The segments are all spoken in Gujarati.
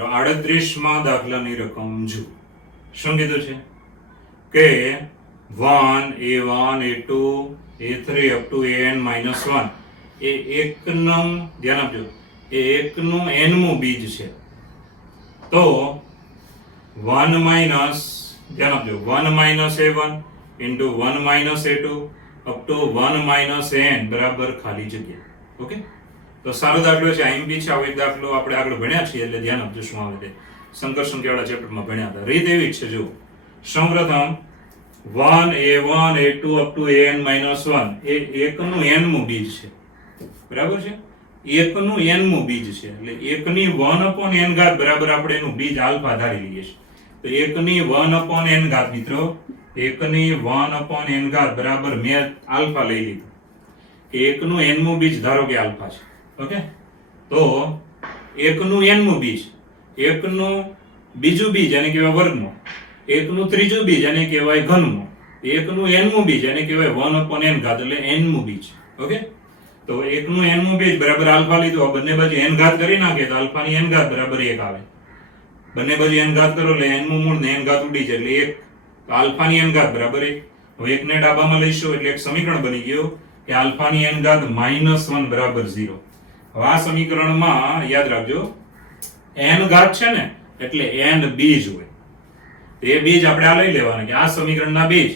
મિત્રો 38માં દાખલાની રકમ જુઓ. શું કીધું છે કે 1 a1 a2 a3 up to an -1 એ એકનું ધ્યાન આપજો, એ એકનું nમું બીજ છે. તો 1 માઇનસ ધ્યાન આપજો 1 minus a1 into 1 minus a2 up to 1 minus n બરાબર ખાલી જગ્યા. ઓકે, તો સારો દાખલો છે. IMP છે. આવો એક દાખલો આપણે આગળ ભણ્યા છીએ એટલે ધ્યાન આપજો શું આવે તે. સંકર સંખ્યાવાળા ચેપ્ટરમાં ભણ્યા હતા. રીત એવી જ છે. જુઓ, સૌપ્રથમ 1 a1 a2 up to an -1 એ એકનું nમું બીજ છે. બરાબર છે, એકનું nમું બીજ છે એટલે એકની 1/n ઘાત બરાબર આપણે એનું બીજ આલ્ફા ધારી લઈએ છીએ. તો એકની 1/n ઘાત મિત્રો, એકની 1/n ઘાત બરાબર મેં આલ્ફા લઈ લીધું. એકનું nમું બીજ ધારો કે આલ્ફા છે. ઓકે, તો એકનું nમું બીજ, એકનું બીજું બીજ એને કહેવાય વર્ગમૂળ, એકનું ત્રીજું બીજ એને કહેવાય ઘનમૂળ, એકનું nમું બીજ એને કહેવાય 1/n ઘાત એટલે nમું બીજ. ઓકે, તો એકનું nમું બીજ બરાબર આલ્ફા લીધું. આ બંને બાજુ n ઘાત કરી નાખે તો આલ્ફાની n ઘાત બરાબર 1 આવે. બંને બાજુ n ઘાત કરો એટલે nમું મૂળ ને n ઘાત ઉડી જાય એટલે 1. તો આલ્ફાની n ઘાત બરાબર 1. હવે એકને ડાબામાં લઈશું એટલે એક સમીકરણ બની ગયું કે આલ્ફાની n ઘાત -1 બરાબર 0. હવે આ સમીકરણમાં યાદ રાખજો n ઘાત છે ને એટલે n બીજ હોય. એ બીજ આપણે આ લઈ લેવાના કે આ સમીકરણના બીજ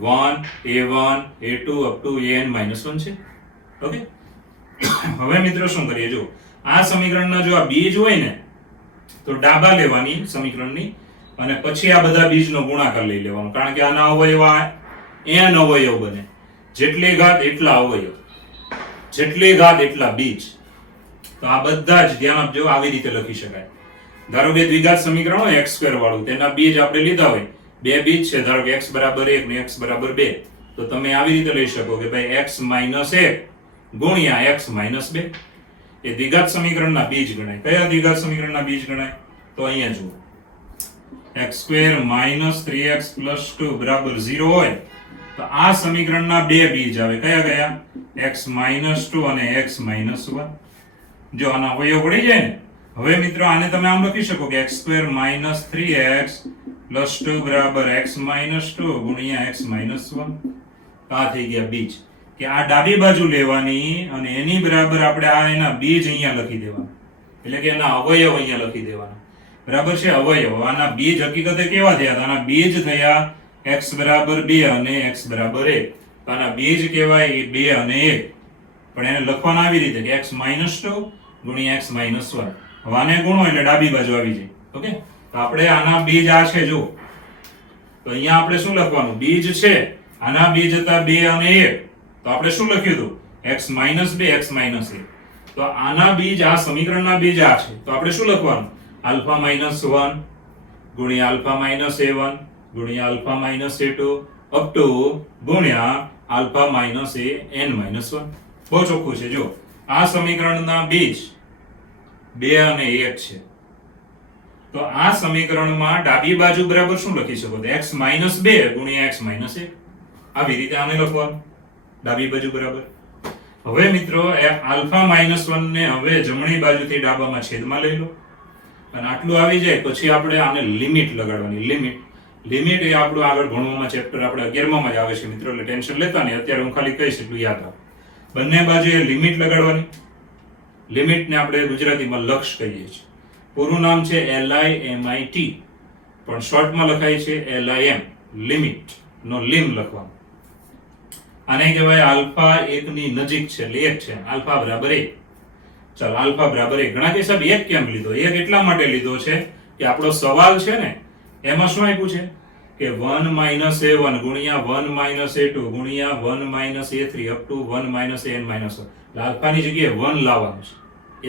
1 a1 a2 up to an -1 છે. ઓકે, હવે મિત્રો શું કરીએ, જો આ સમીકરણના જો આ બીજ હોય ને તો ડાબા લેવાની સમીકરણની અને પછી આ બધા બીજનો ગુણાકાર લઈ લેવાનો. કારણ કે આના અવયવ n અવયવ બને, જેટલી ઘાત એટલા અવયવ, જેટલી ઘાત એટલા બીજ. તો આ બધા જ ધ્યાન આપજો, આવી રીતે લખી શકાય. ધારો કે દ્વિઘાત સમીકરણ હોય x² વાળું, તેના બીજ આપણે લીધા હોય, બે બીજ છે, ધારો કે x બરાબર 1 ને x બરાબર 2, તો તમે આવી રીતે લઈ શકો કે ભાઈ x - 1 ગુણ્યા x - 2 એ દ્વિઘાત સમીકરણના બીજ ગણાય. કયા દ્વિઘાત સમીકરણના બીજ ગણાય? તો અહીંયા જુઓ, x² - 3x + 2 બરાબર 0 હોય તો આ સમીકરણના બે બીજ આવે. કયા કયા? x - 2 અને x - 1. જો આના અવયવ પડી જાય ને, હવે મિત્રો આને તમે આમ લખી શકો કે x² - 3x + 2 બરાબર x - 2 ગુણ્યા x - 1. આ થઈ ગયા બીજ. કે આ ડાબી બાજુ લેવાની અને એની બરાબર આપણે આ એના બીજ અહીંયા લખી દેવાના, એટલે કે એના અવયવ અહીંયા લખી દેવાના. બરાબર છે, અવયવ. આના બીજ હકીકતે કેવા થયા? આના બીજ થયા x બરાબર 2 અને x બરાબર 1. આના બીજ કહેવાય 2 અને 1, પણ એને લખવાના આવી રીતે કે x - 2 ગુણ્યા x - 1. હવે આને ગુણો એટલે ડાબી બાજુ આવી જાય. ઓકે, તો આપણે આના બીજ આ છે. જો તો અહીંયા આપણે શું લખવાનું? બીજ છે, આના બીજ હતા 2 અને 1, તો આપણે શું લખ્યું હતું? x - 2 x - 1. તો આના બીજ, આ સમીકરણના બીજ આ છે, તો આપણે શું લખવાનું? આલ્ફા -1 ગુણ્યા આલ્ફા -a1 ગુણ્યા આલ્ફા -a2 અપ ટુ ગુણ્યા આલ્ફા -an -1. બહુ ચોખ્ખું છે. જો આ સમીકરણના બીજ 2 અને 1 છે, તો આ સમીકરણમાં ડાબી બાજુ બરાબર શું લખી શકો? x - 2 ગુણ્યા x - 1. આવી રીતે આને લખવાનું ડાબી બાજુ બરાબર. હવે મિત્રો આલ્ફા -1 ને હવે જમણી બાજુથી ડાબામાં છેદમાં લઈ લો અને આટલું આવી જાય પછી આપણે આને લિમિટ લગાડવાની. લિમિટ એ આપણું આગળ ભણવામાં ચેપ્ટર આપણે 11માં જ આવે છે મિત્રો, એટલે ટેન્શન લેતા નહીં. અત્યારે હું ખાલી કહીશ એટલું યાદ રાખ. બંને બાજુએ લિમિટ લગાડવાની. લિમિટને આપણે ગુજરાતીમાં લક્ષ કહીએ છીએ. પૂરું નામ છે LIMIT, પણ શોર્ટમાં લખાય છે LIM, લિમિટ નો લિમ લખવાનું. આને કહેવાય આલ્ફા 1 ની નજીક છે એટલે 1 છે, આલ્ફા બરાબર 1. ચાલ, આલ્ફા બરાબર 1. ઘણા કે સાહેબ 1 કેમ લીધો? 1 એટલા માટે લીધો છે કે આપણો સવાલ છે ને એમાં શું આપ્યું છે કે 1 - a1 ગુણ્યા 1 - a2 ગુણ્યા 1 - a3 અપ ટુ 1 - an -1. એટલે આલ્ફાની જગ્યાએ 1 લાવવાનું છે,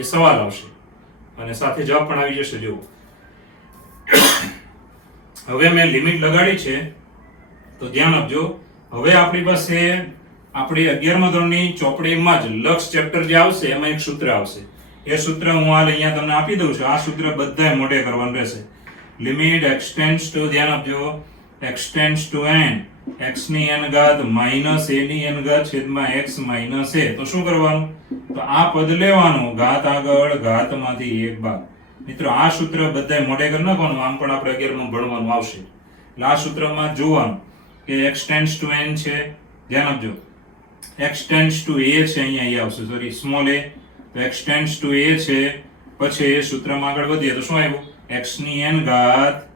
એ સવાલ આવશે અને સાથે જવાબ પણ આવી જશે. જુઓ, હવે મેં લિમિટ લગાડી છે તો ધ્યાન આપજો. હવે આપણી પાસે આપણી 11મા ધોરણની ચોપડીમાં જ લક્ષ ચેપ્ટર જે આવશે એમાં એક સૂત્ર આવશે. એ સૂત્ર હું હાલ અહીંયા તમને આપી દઉં છું. આ સૂત્ર બધાય મોઢે કરવાનું રહેશે. લિમિટ x ટેન્ડ્સ ટુ, ધ્યાન આપજો, x tends two n x ની n ઘાત માઈનસ a ની n ઘાત છેદમાં x માઈનસ a. તો શું કરવાનું? તો આ પદ લેવાનું, ઘાત આગળ ઘાતમાંથી 1 બાદ. મિત્રો આ સૂત્ર બધાય મોઢે કરી નાખવાનું, આમ પણ આપણે 11 માં ભણવાનું આવશે. એટલે આ સૂત્રમાં જોવાનું કે x ટેન્ડ્સ ટુ n છે, ધ્યાન આપજો. x ટેન્ડ્સ ટુ a છે, અહીંયા એ આવશે, સોરી સ્મોલ a. તો x ટેન્ડ્સ ટુ a છે, પછી એ સૂત્રમાં આગળ વધીએ તો શું આવ્યું? x ની n ઘાત,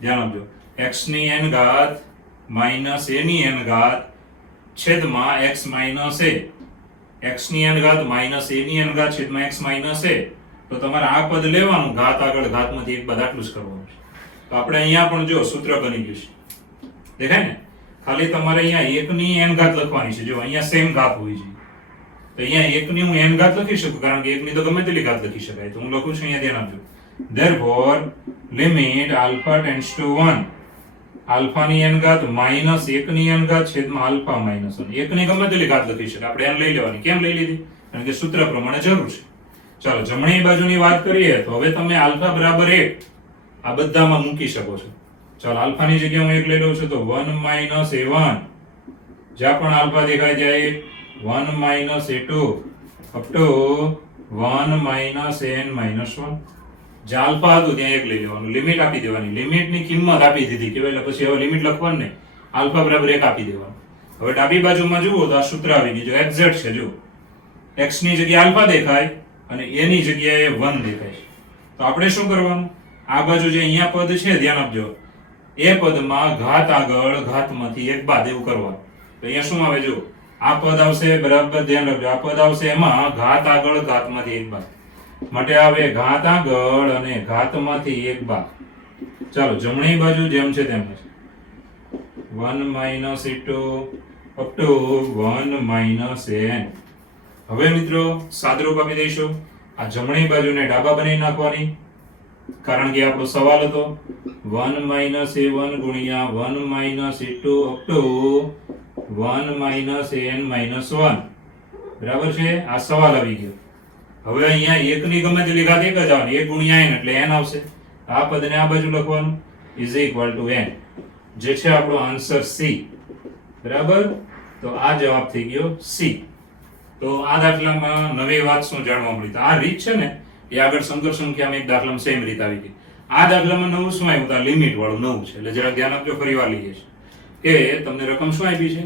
ધ્યાન આપજો, x ની n ઘાત માઈનસ a ની n ઘાત છેદમાં x માઈનસ a. x ની n ઘાત માઈનસ a ની n ઘાત છેદમાં x માઈનસ a. તો તમારે આ પદ લેવાનું, ઘાત આગળ ઘાતમાંથી એક પદ આટલું જ કરવાનું છે. તો આપણે અહીંયા પણ જો સૂત્ર બની ગયું છે, દેખાય ને? ખાલી તમારે અહીંયા 1 ની n ઘાત લખવાની છે. જો અહીંયા સેમ ઘાત હોવી જોઈએ. તો અહીંયા 1 ની હું n ઘાત લખી શકું, કારણ કે 1 ની તો ગમે તેટલી ઘાત લખી શકાય. તો હું લખું છું, અહીંયા ધ્યાન આપજો. therefore limit alpha tends to 1, alpha ની n ઘાત માઈનસ 1 ની n ઘાત છેદમાં આલ્ફા માઈનસ 1. 1 ની ગમે તેટલી ઘાત લખી શકાય. આપણે n લઈ લેવાની. કેમ લઈ લીધી? કારણ કે સૂત્ર પ્રમાણે જરૂર છે. ચાલો જમણી બાજુની વાત કરીએ તો હવે તમે આલ્ફા બરાબર 1 આ બધામાં મૂકી શકો છો. ચાલો આલ્ફાની જગ્યાએ હું 1 લઈ લઉં છું, તો 1 માઈનસ a1, જ્યાં પણ આલ્ફા દેખાય જાય 1 minus a2 up to 1 minus an minus 1. જ્યાં આલ્ફા હતું ત્યાં 1 લઈ લેવાનું, લિમિટ આપી દેવાની. લિમિટની કિંમત આપી દીધી કે એટલે પછી હવે લિમિટ લખવાની નહીં, આલ્ફા બરાબર 1 આપી દેવાનું. હવે ડાબી બાજુમાં જુઓ તો આ સૂત્ર આવી ગયું, જો એક્ઝેક્ટ છે. જો x ની જગ્યાએ આલ્ફા દેખાય અને a ની જગ્યાએ 1 દેખાય છે. તો આપણે શું કરવાનું? આ બાજુ જે અહીંયા પદ છે, ધ્યાન આપજો, એ પદમાં ઘાત આગળ ઘાતમાંથી એક બાદ એવું કરવાનું. તો અહીંયા શું આવે? જો આ પદ આવશે, બરાબર ધ્યાન રાખજો, આ પદ આવશે, એમાં ઘાત આગળ ઘાતમાંથી એક બાદ માટે આવે ઘાત આગળ અને ઘાતમાંથી એક બાદ. ચાલો જમણી બાજુ જેમ છે તેમ છે, 1 minus a2 up to 1 minus an. હવે મિત્રો સાદરૂપ આપી દઈશું. આ જમણી બાજુને ડાબા બનાવી નાખવાની, કારણ કે આપણો સવાલ હતો 1 માઈનસ a1 ગુણ્યા 1 minus a2 up to 1 minus an minus 1. બરાબર છે? આ સવાલ આવી ગયો. હવે અહીંયા 1 ની ગમે તેટલી ઘાત 1 જ આવવાની, 1 ગુણ્યા n એટલે n આવશે. આ પદને આ બાજુ લખવાનું ઇઝ ઇક્વલ ટુ n, જે છે આપણો આન્સર C. બરાબર? તો આ જવાબ થઈ ગયો C. તો આ દાખલામાં નવી વાત શું જાણવા મળી? તો આ રીત છે ને એ આગળ સંકર સંખ્યામાં એક દાખલામાં સેમ રીત આવી ગઈ. આ દાખલામાં નવું શું આવ્યું? તો લિમિટ વાળું નવું છે. એટલે જરા ધ્યાન આપજો, ફરી વાર લઈએ કે તમને રકમ શું આપી છે?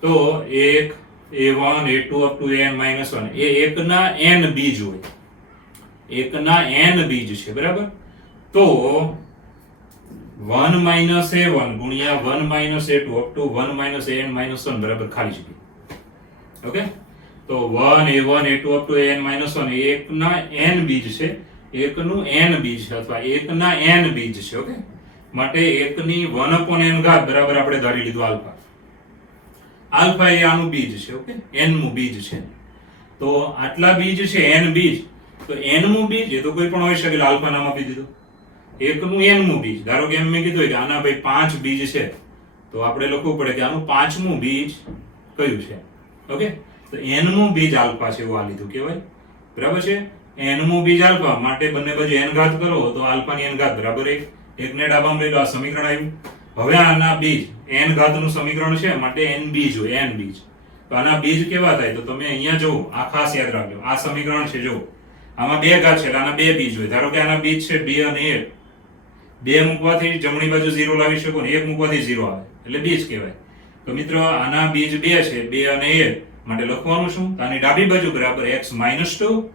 તો 1 a1 a2 up to an minus 1 એ 1 ના n બીજ હોય, 1 ના n બીજ છે. બરાબર? તો 1 minus a1 ગુણ્યા 1 minus a2 up to 1 minus an minus 1 બરાબર ખાલી જગ્યા. ઓકે? તો 1 a1 a2 up to an minus 1 એ 1 ના n બીજ છે, 1 નું n બીજ છે, અથવા 1 ના n બીજ છે. ઓકે? માટે 1 ની 1 upon n ઘાત બરાબર આપણે ધારી લીધું આલ્ફા. આલ્ફા એ આનું બીજ છે. ઓકે? n નું બીજ છે. તો આટલા બીજ છે, n બીજ. તો n નું બીજ એ તો કોઈ પણ હોઈ શકે, આલ્ફા નામ આપી દીધું. 1 નું n નું બીજ, ધારો કે એમ મેં કીધું કે આના ભાઈ 5 બીજ છે, તો આપણે લખવું પડે કે આનું 5મું બીજ કયું છે. ઓકે? તો n મું બીજ આલ્ફા છે, એવું આ લીધું કહેવાય. બરાબર છે? n મું બીજ આલ્ફા, માટે બંને બાજુ n ઘાત કરો તો આલ્ફા ની n ઘાત બરાબર 1. એકને ડાબામાં લઈ લો, આ સમીકરણ આવ્યું. હવે આના બીજ n ઘાતનું સમીકરણ છે, માટે n બીજ હોય, n બીજ. તો આના બીજ કેવા થાય? તો તમે અહીંયા જુઓ, આ ખાસ યાદ રાખજો, આ સમીકરણ છે. જો આમાં 2 ઘાત છે એટલે આના 2 બીજ હોય. ધારો કે આના બીજ છે 2 અને 1. 2 મૂકવાથી જમણી બાજુ 0 લાવી શકો ને 1 મૂકવાથી 0 આવે, એટલે બીજ કહેવાય. તો મિત્રો આના બીજ 2 છે, 2 અને 1, માટે લખવાનું શું? તો આની ડાબી બાજુ બરાબર x માઈનસ 2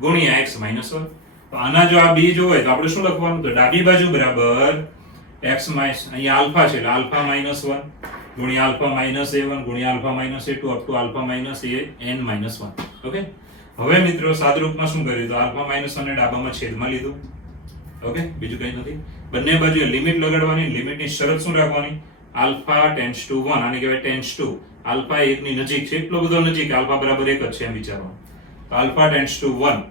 ગુણ્યા x માઈનસ 1. તો આના જો આ બીજ હોય તો આપણે શું લખવાનું? તો ડાબી બાજુ બરાબર x માઈનસ, અહીંયા આલ્ફા છે એટલે આલ્ફા માઈનસ 1 ગુણ્યા આલ્ફા માઈનસ a1 ગુણ્યા alpha minus a2 up to alpha minus an minus 1. Okay? હવે મિત્રો સાદરૂપમાં શું કર્યું? તો આલ્ફા માઈનસ 1 ને ડાબામાં છેદમાં લીધું. ઓકે? બીજું કંઈ નથી. બંને બાજુએ લિમિટ લગાડવાની, લિમિટની શરત શું રાખવાની? આલ્ફા ટેન્ડ્સ ટુ 1, આને કહેવાય ટેન્ડ્સ ટુ. આલ્ફા 1 ની નજીક છે, એટલો બધો નજીક આલ્ફા બરાબર 1 જ છે એમ વિચારવાનું. તો આલ્ફા ટેન્ડ્સ ટુ 1.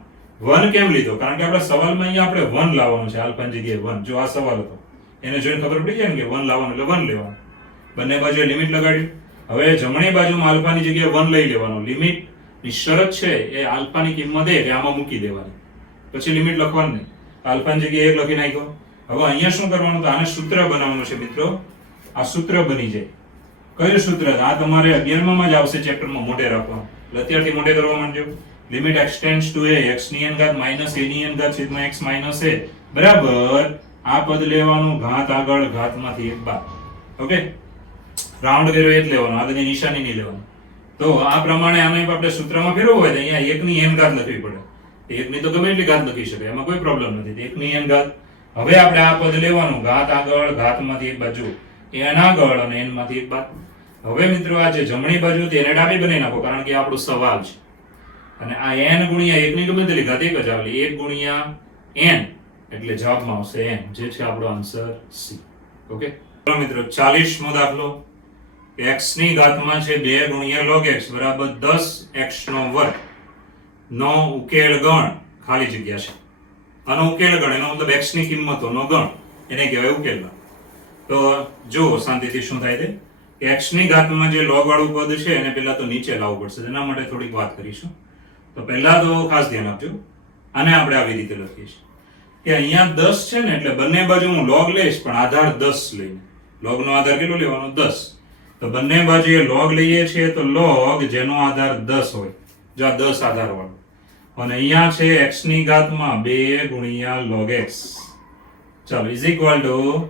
1 કેમ લીધો? કારણ કે આપણા સવાલમાં અહીંયા આપણે 1 લાવવાનું છે, આલ્ફાની જગ્યાએ 1. જો આ સવાલ હતો એને જોઈને ખબર પડી જાય ને કે 1 લાવવાનું એટલે 1 લેવાનું. બંને બાજુએ લિમિટ લગાડી. હવે જમણી બાજુમાં આલ્ફાની જગ્યાએ 1 લઈ લેવાનું. લિમિટની શરત છે એ આલ્ફાની કિંમત એ કે આમાં મૂકી દેવાની, પછી લિમિટ લખવાની નહીં. આલ્ફાની જગ્યાએ 1 લખી નાખ્યો. હવે અહીંયા શું કરવાનું? તો આને સૂત્ર બનાવવાનું છે મિત્રો. આ સૂત્ર બની જાય. કયું સૂત્ર? આ તમારે 11માં જ આવશે ચેપ્ટરમાં, મોઢે રાખવાનું. એટલે અત્યારથી મોઢે કરવા માંડજો. Limit x tends to a x ની n ઘાત માઈનસ a ની n ઘાત છેદમાં x માઈનસ a બરાબર આ પદ લેવાનું ઘાત આગળ ઘાતમાંથી એક બાદ. ઓકે, રાઉન્ડ કર્યો એ જ લેવાનો, આગળની નિશાની નહીં લેવાની. તો આ પ્રમાણે આને આપણે સૂત્રમાં ફેરવવું હોય તો અહીંયા 1 ની n ઘાત લખવી પડે. 1 ની તો ગમે એટલી ઘાત લખી શકાય, એમાં કોઈ પ્રોબ્લેમ નથી. 1 ની n ઘાત. હવે આપણે આ પદ લેવાનું ઘાત આગળ ઘાતમાંથી એક બાજુ, n આગળ અને n માંથી એક બાદ. હવે મિત્રો આ જે જમણી બાજુ હતી એને ડાબી બનાવી નાખો, કારણ કે આપણો સવાલ છે. અને આ n ગુણ્યા 1 ની ગમે તેટલી ઘાત એક જ આવે, 1 ગુણ્યા n એટલે જવાબમાં આવશે n, જે છે આપણો આન્સર C. ઓકે, ચલો મિત્રો 40મો દાખલો. x ની ઘાતમાં છે 2 ગુણ્યા log x બરાબર 10x નો વર્ગ નો ઉકેલ ગણ ખાલી જગ્યા છે. આનો ઉકેલ ગણ એનો મતલબ x ની કિંમતોનો ગણ, એને કહેવાય ઉકેલ ગણ. તો જો શાંતિથી શું થાય છે કે x ની ઘાતમાં જે log વાળું પદ છે એને પહેલા તો નીચે લાવવું પડશે, એના માટે થોડીક વાત કરીશું. તો પહેલા તો ખાસ ધ્યાન આપજો, આને આપણે આવી રીતે લખીએ છીએ કે અહીંયા 10 છે ને એટલે બંને બાજુ હું log લઈશ, પણ આધાર 10 લઈને. log નો આધાર કેટલો લેવાનો? 10. તો બંને બાજુએ log લઈએ છીએ તો log જેનો આધાર 10 હોય, જો આ 10 આધાર વાળો, અને અહીંયા છે x ની ઘાતમાં 2 ગુણ્યા log x. ચાલો ઇઝ ઇક્વલ ટુ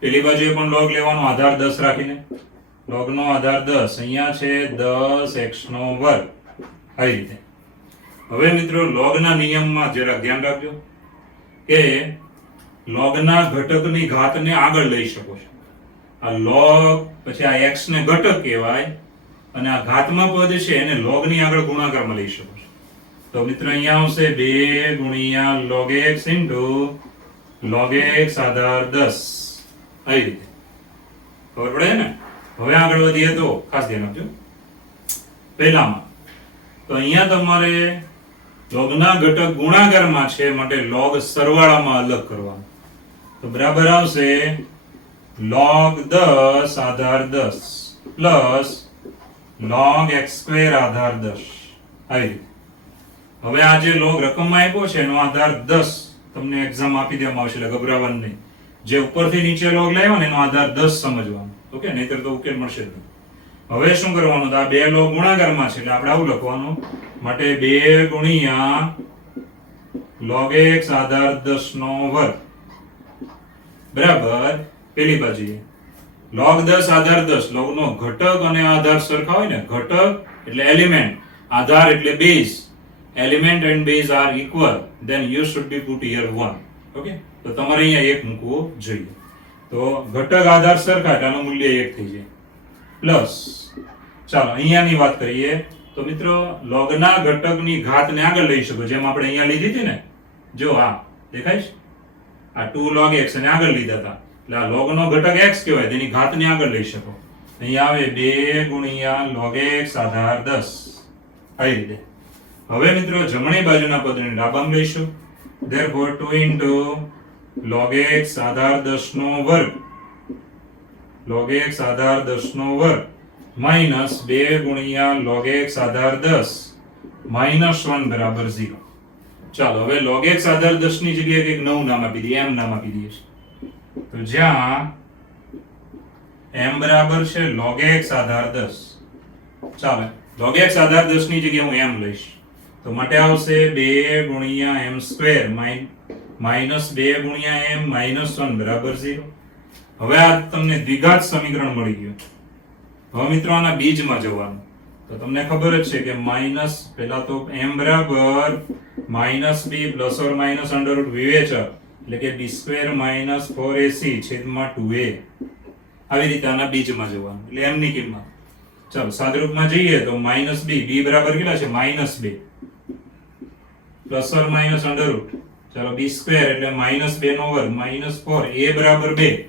પેલી બાજુએ પણ log લેવાનો આધાર 10 રાખીને, log નો આધાર 10, અહીંયા છે 10x નો વર્ગ. આવી રીતે. હવે મિત્રો log ના નિયમમાં જરા ધ્યાન રાખજો કે log ના ઘટકની ઘાતને આગળ લઈ શકો છો. આ log પછી આ x ને ઘટક કહેવાય અને આ ઘાતમાં પદ છે એને log ની આગળ ગુણાકારમાં લઈ શકો છો. તો મિત્રો અહીંયા આવશે 2 ગુણ્યા log x into log x આધાર 10. આવી રીતે ખબર પડે ને? હવે આગળ વધીએ તો ખાસ ધ્યાન આપજો. પહેલામાં તો અહીંયા તમારે log ના ઘટક ગુણાકારમાં છે માટે log સરવાળામાં અલગ કરવાનો. તો બરાબર આવશે log 10 આધાર 10 પ્લસ log x² આધાર 10. આવી રીતે. હવે આ જે log રકમમાં આપ્યો છે એનો આધાર 10 તમને એક્ઝામ આપી દેવામાં આવશે, એટલે ગભરાવાનું નહીં. જે ઉપરથી નીચે log લાવ્યો ને એનો આધાર 10 સમજવાનો. ઓકે, નહીતર તો ઉકેલ મળશે જ નહીં. હવે શું કરવાનું? આ બે log ગુણાકારમાં છે એટલે આપણે આવું લખવાનું, માટે 2 ગુણ્યા log x આધાર 10 નો વર્ગ બરાબર પેલી બાજુએ log 10 આધાર 10. log નો ઘટક અને આધાર સરખા હોય ને, ઘટક એટલે એલિમેન્ટ, આધાર એટલે base. Element and base are equal, then you should be put here 1. Okay, તો તમારે અહીંયા 1 મૂકવો જોઈએ. તો ઘટક આધાર સરખા એટલે આનું મૂલ્ય 1 થઈ જાય. પ્લસ ચાલો અહીંયાની વાત કરીએ તો મિત્રો log ના ઘટકની ઘાતને આગળ લઈ શકો, જેમ આપણે અહીંયા લીધી હતી ને. જો આ દેખાય છે, આ 2 log x અને આગળ લીધા હતા એટલે આ log નો ઘટક x કહેવાય, તેની ઘાતને આગળ લઈ શકો. અહીંયા આવે 2 ગુણ્યા log x આધાર 10. આવી રીતે. હવે મિત્રો જમણી બાજુના પદને ડાબામાં લઈશું. therefore 2 into log x આધાર 10 નો વર્ગ, log x આધાર 10 નો વર્ગ માઈનસ 2 ગુણ્યા log x આધાર 10 માઈનસ 1 બરાબર 0. ચાલો હવે log x આધાર 10 ની જગ્યાએ કંઈક નવું નામ આપી દઈએ, m નામ આપી દઈએ. તો જ્યાં m બરાબર છે log x આધાર 10. ચાલો log x આધાર 10 ની જગ્યાએ હું m લઈશ. તો માટે આવશે 2 ગુણ્યા m² માઈનસ 2 ગુણ્યા m માઈનસ 1 બરાબર 0. હવે આ તમને દ્વિઘાત સમીકરણ મળી ગયું. હવે મિત્રો આના બીજમાં જવાનું. તો તમને ખબર જ છે કે માઈનસ પહેલા તો m બરાબર minus b plus or minus under route VH એટલે કે b² માઈનસ 4ac છેદમાં 2a. આવી રીતે આના બીજમાં જવાનું એટલે m ની કિંમત. ચાલો સાદરૂપમાં જઈએ તો માઈનસ b, b બરાબર કેટલા છે? Minus 2 plus or minus under route, ચાલો b² એટલે માઈનસ 2 નો વર્ગ માઈનસ 4, a બરાબર 2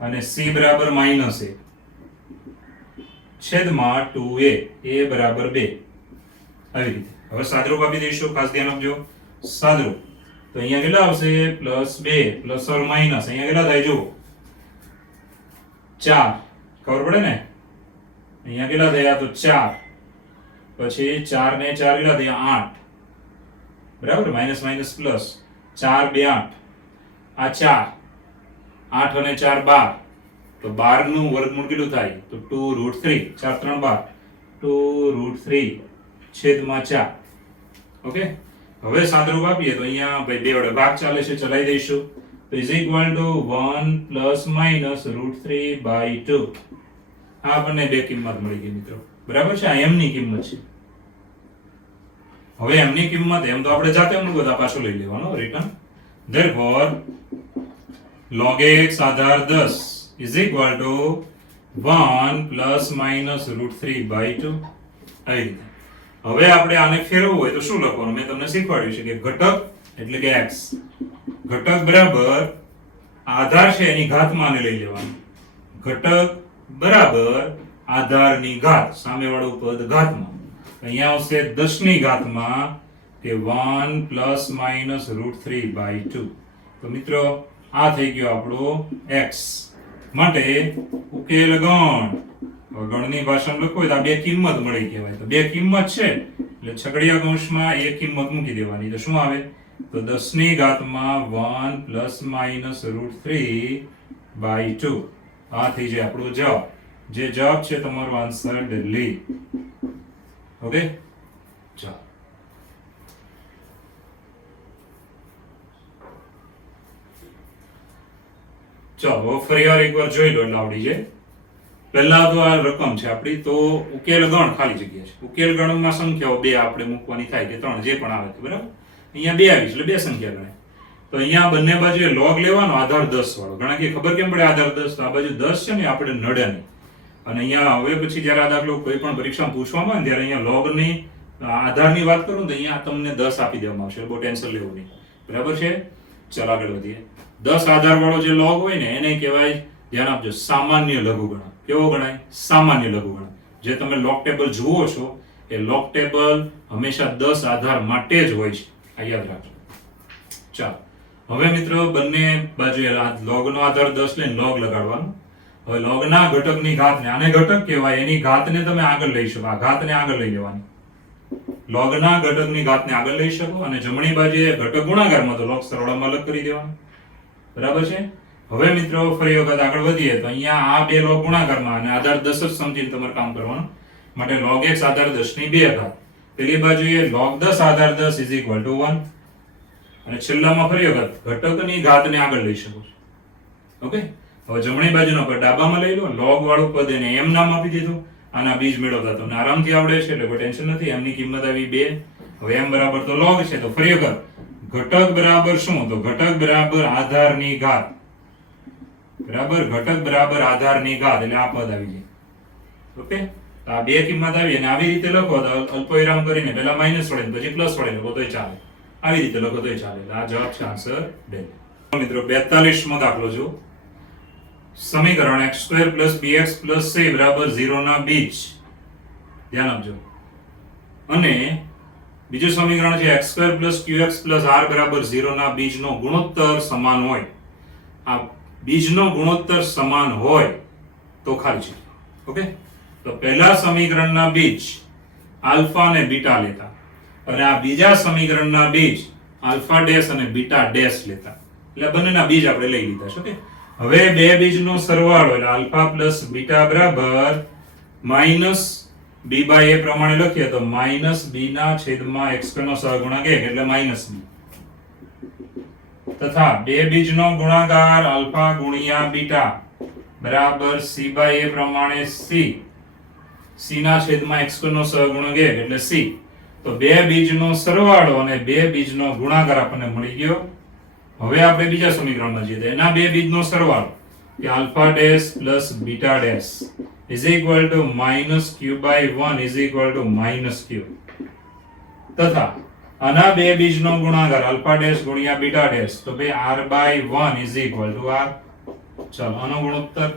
અને c બરાબર માઈનસ 1 છેદમાં 2a, a બરાબર 2. આવી રીતે. હવે સાદરૂપ આપી દઈશું, ખાસ ધ્યાન આપજો. સાદરૂપ તો અહીંયા કેટલા આવશે? પ્લસ 2 પ્લસ ઓર માઈનસ અહીંયા કેટલા થાય? જુઓ 4. ખબર પડે ને? અહીંયા કેટલા થયા? તો 4. પછી 4 ને 4 કેટલા થયા? 8. બરાબર, માઈનસ માઈનસ પ્લસ 4 2 8. આ 4, 8 અને 4 12. તો 12 નું વર્ગમૂળ કેટલું થાય? તો 2√3. 4 3 12, 2√3 છેદમાં 4. ઓકે, હવે સાદરૂપ આપીએ તો અહીંયા ભાઈ બે વડે ભાગ ચાલે છે, ચલાવી દઈશું. તો is equal two 1 plus minus √3/2. આ આપણને બે કિંમત મળી ગઈ મિત્રો, બરાબર છે. આ m ની કિંમત છે. હવે m ની કિંમત એમ તો આપણે જાતે મૂકવું, તો પાછો લઈ લેવાનો return. therefore log x Aadhaar 10 is equal to 1 plus minus √3/2. આવી રીતે. હવે આપણે આને ફેરવવું હોય તો શું લખવાનું? મેં તમને શીખવાડ્યું છે કે ઘટક એટલે કે x, ઘટક બરાબર આધાર છે એની ઘાતમાં આને લઈ લેવાનું. ઘટક બરાબર આધારની ઘાત, સામેવાળું પદ ઘાતમાં. અહીંયા આવશે 10 ની ઘાતમાં કે 1 પ્લસ માઇનસ √3/2. તો મિત્રો આ થઈ ગયો આપણો x. માટે ઉકેલ ગણ. ગણની ભાષામાં લખવું હોય તો આ બે કિંમત મળી કહેવાય. તો બે કિંમત છે એટલે છગડીયા કૌંસમાં એક કિંમત મૂકી દેવાની. તો શું આવે? તો 10 ની ઘાતમાં 1 પ્લસ માઇનસ √3/2. આ થઈ જાય આપણો જવાબ. જે જવાબ છે તમારો આન્સર દિલ્હી. ઓકે, ચાલો. ચાલો ફરી એકવાર જોઈ લો એટલે આવડી જાય. પહેલા તો આ રકમ છે આપણી, તો ઉકેલ ગણ ખાલી જગ્યા છે. ઉકેલ ગણમાં સંખ્યાઓ બે આપણે મૂકવાની થાય કે 3 જે પણ આવે તો બરાબર. અહીંયા 2 આવી એટલે બે સંખ્યા ગણાય. તો અહીંયા બંને બાજુએ log લેવાનો, આધાર 10 વાળો. ઘણા કે ખબર કેમ પડે આધાર 10? તો આ બાજુ 10 છે ને આપણે નડે નહીં. અને અહીંયા હવે પછી જ્યારે આ દાખલો કોઈ પણ પરીક્ષામાં પૂછવામાં આવે ત્યારે અહીંયા log ની આધારની વાત કરું તો અહીંયા તમને 10 આપી દેવામાં આવશે. બહુ ટેન્શન લેવું નહીં, બરાબર છે. ચાલ આગળ વધીએ. 10 આધાર વાળો જે log હોય ને એને કહેવાય, ધ્યાન આપજો, સામાન્ય લઘુગણક. કેવો ગણાય? સામાન્ય લઘુગણક. જે તમે log ટેબલ જુઓ છો એ log ટેબલ હંમેશા 10 આધાર માટે જ હોય છે. આ યાદ રાખજો. ચાલો હવે મિત્રો બંને બાજુએ log નો આધાર 10 લઈને log લગાડવાનો. હવે log ના ઘટકની ઘાતને, આને ઘટક કહેવાય, એની ઘાતને તમે આગળ લઈ શકો. આ ઘાતને આગળ લઈ લેવાની. log ના ઘટકની ઘાતને આગળ લઈ શકો અને જમણી બાજુએ ઘટક ગુણાકારમાં તો log સરવાળામાં અલગ કરી દેવાનો. બરાબર છે. હવે મિત્રો ફરી વખત આગળ વધીએ તો અહીંયા આ બે log ગુણાકારમાં અને આધાર 10 જ સમજીને તમારે કામ કરવાનું. માટે log x આધાર 10 ની 2 ઘાત. પેલી બાજુએ log 10 Aadhaar 10 is equal to 1. અને છેલ્લામાં ફરી વખત ઘટકની ઘાતને આગળ લઈ શકો છો. ઓકે, હવે જમણી બાજુનો પદ ડાબામાં લઈ લો. log વાળું પદ એને m નામ આપી દીધું. આના બીજ મેળવતા તમને આરામથી આવડે છે એટલે કોઈ ટેન્શન નથી. m ની કિંમત આવી 2. હવે m બરાબર તો log છે, તો ફરી વખત ઘટક બરાબર શું? તો ઘટક બરાબર આધારની ઘાત. બરાબર, ઘટક બરાબર આધારની ઘાત એટલે આ પદ આવી જાય. ઓકે, તો આ બે કિંમત આવી અને આવી રીતે લખો તો અલ્પવિરામ કરીને પહેલા માઈનસ વડે પછી પ્લસ વડે લખો તોય ચાલે. આવી રીતે લખો તોય ચાલે. આ જવાબ છે આન્સર ડી. મિત્રો 42મો દાખલો જો. સમીકરણ x² + bx + c બરાબર 0 ના બીજ. ધ્યાન આપજો. અને બીજું સમીકરણ છે x² + qx + r બરાબર 0 ના બીજનો ગુણોત્તર સમાન હોય. આ બીજનો ગુણોત્તર સમાન હોય તો ખાલી છે. ઓકે, તો પહેલા સમીકરણના બીજ આલ્ફા અને બીટા લેતા અને આ બીજા સમીકરણના બીજ આલ્ફા ડેશ અને બીટા ડેશ લેતા. એટલે બંનેના બીજ આપણે લઈ લીધા છે. ઓકે, હવે બે બીજનો સરવાળો એટલે આલ્ફા પ્લસ બીટા બરાબર માઈનસ b બાય a પ્રમાણે લખીએ તો માઈનસ b ના છેદમાં x² નો સહગુણક 1 એટલે માઈનસ b. તથા બે બીજનો ગુણાકાર આલ્ફા ગુણ્યા બીટા બરાબર c બાય a પ્રમાણે c. c ના છેદમાં x² નો સહગુણક 1 એટલે c. તો બે બીજનો સરવાળો અને બે બીજનો ગુણાકાર આપણને મળી ગયો. હવે આપણે બીજા સમીકરણમાં જઈએ તો એના બે બીજનો સરવાળો કે alpha dash plus beta dash is equal to minus q by 1 is equal to minus q. તથા આના બે બીજનો ગુણાકાર આલ્ફા ડેશ ગુણ્યા બીટા ડેશ તો બે r by 1 is equal to r. ચાલો આનો ગુણોત્તર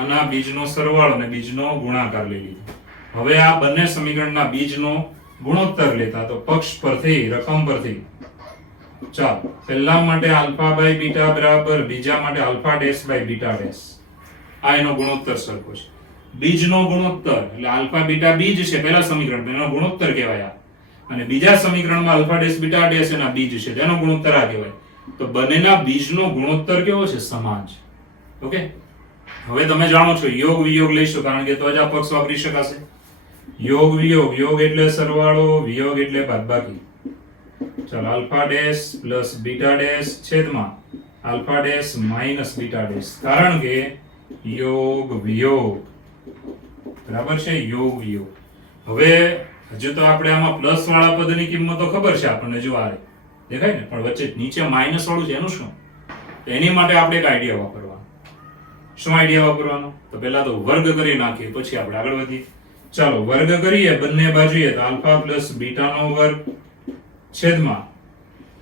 આના બીજનો સરવાળો અને બીજનો ગુણાકાર લઈ લીધો. હવે આ બંને સમીકરણના બીજનો ગુણોત્તર લેતા તો પક્ષ પરથી રકમ પરથી ચાલો પહેલા માટે આલ્ફા બાય બીટા બરાબર બીજા માટે alpha dash by beta dash. આ એનો ગુણોત્તર સરખો છે. બીજનો ગુણોત્તર એટલે આલ્ફા બીટા બીજ છે પહેલા સમીકરણ એનો ગુણોત્તર કહેવાય આ. અને બીજા સમીકરણમાં આલ્ફા ડેશ બીટા ડેશ એના બીજ છે તેનો ગુણોત્તર આ કહેવાય. તો બંનેના બીજનો ગુણોત્તર કેવો છે? સમાન છે. ઓકે, હવે તમે જાણો છો યોગ વિયોગ લઈશું કારણ કે તો જ આ પક્ષ વાપરી શકાશે. યોગ વિયોગ, યોગ એટલે સરવાળો, વિયોગ એટલે બાદબાકી. ચાલો alpha dash plus beta dash છેદમાં alpha dash minus beta dash, કારણ કે યોગ વિયોગ, બરાબર છે, યોગ વિયોગ. હવે હજુ તો આપણે આમાં પ્લસ વાળા પદની કિંમતો ખબર છે આપણને, જો આ દેખાય ને, પણ વચ્ચે નીચે માઇનસ વાળું છે, એનું શું? એની માટે આપણે એક આઈડિયા વાપરવાનો. શું આઈડિયા વાપરવાનો? તો પહેલા તો વર્ગ કરી નાખીએ, પછી આપણે આગળ વધીએ. ચાલો વર્ગ કરીએ બંને બાજુએ, તો આલ્ફા પ્લસ બીટાનો વર્ગ છેદમાં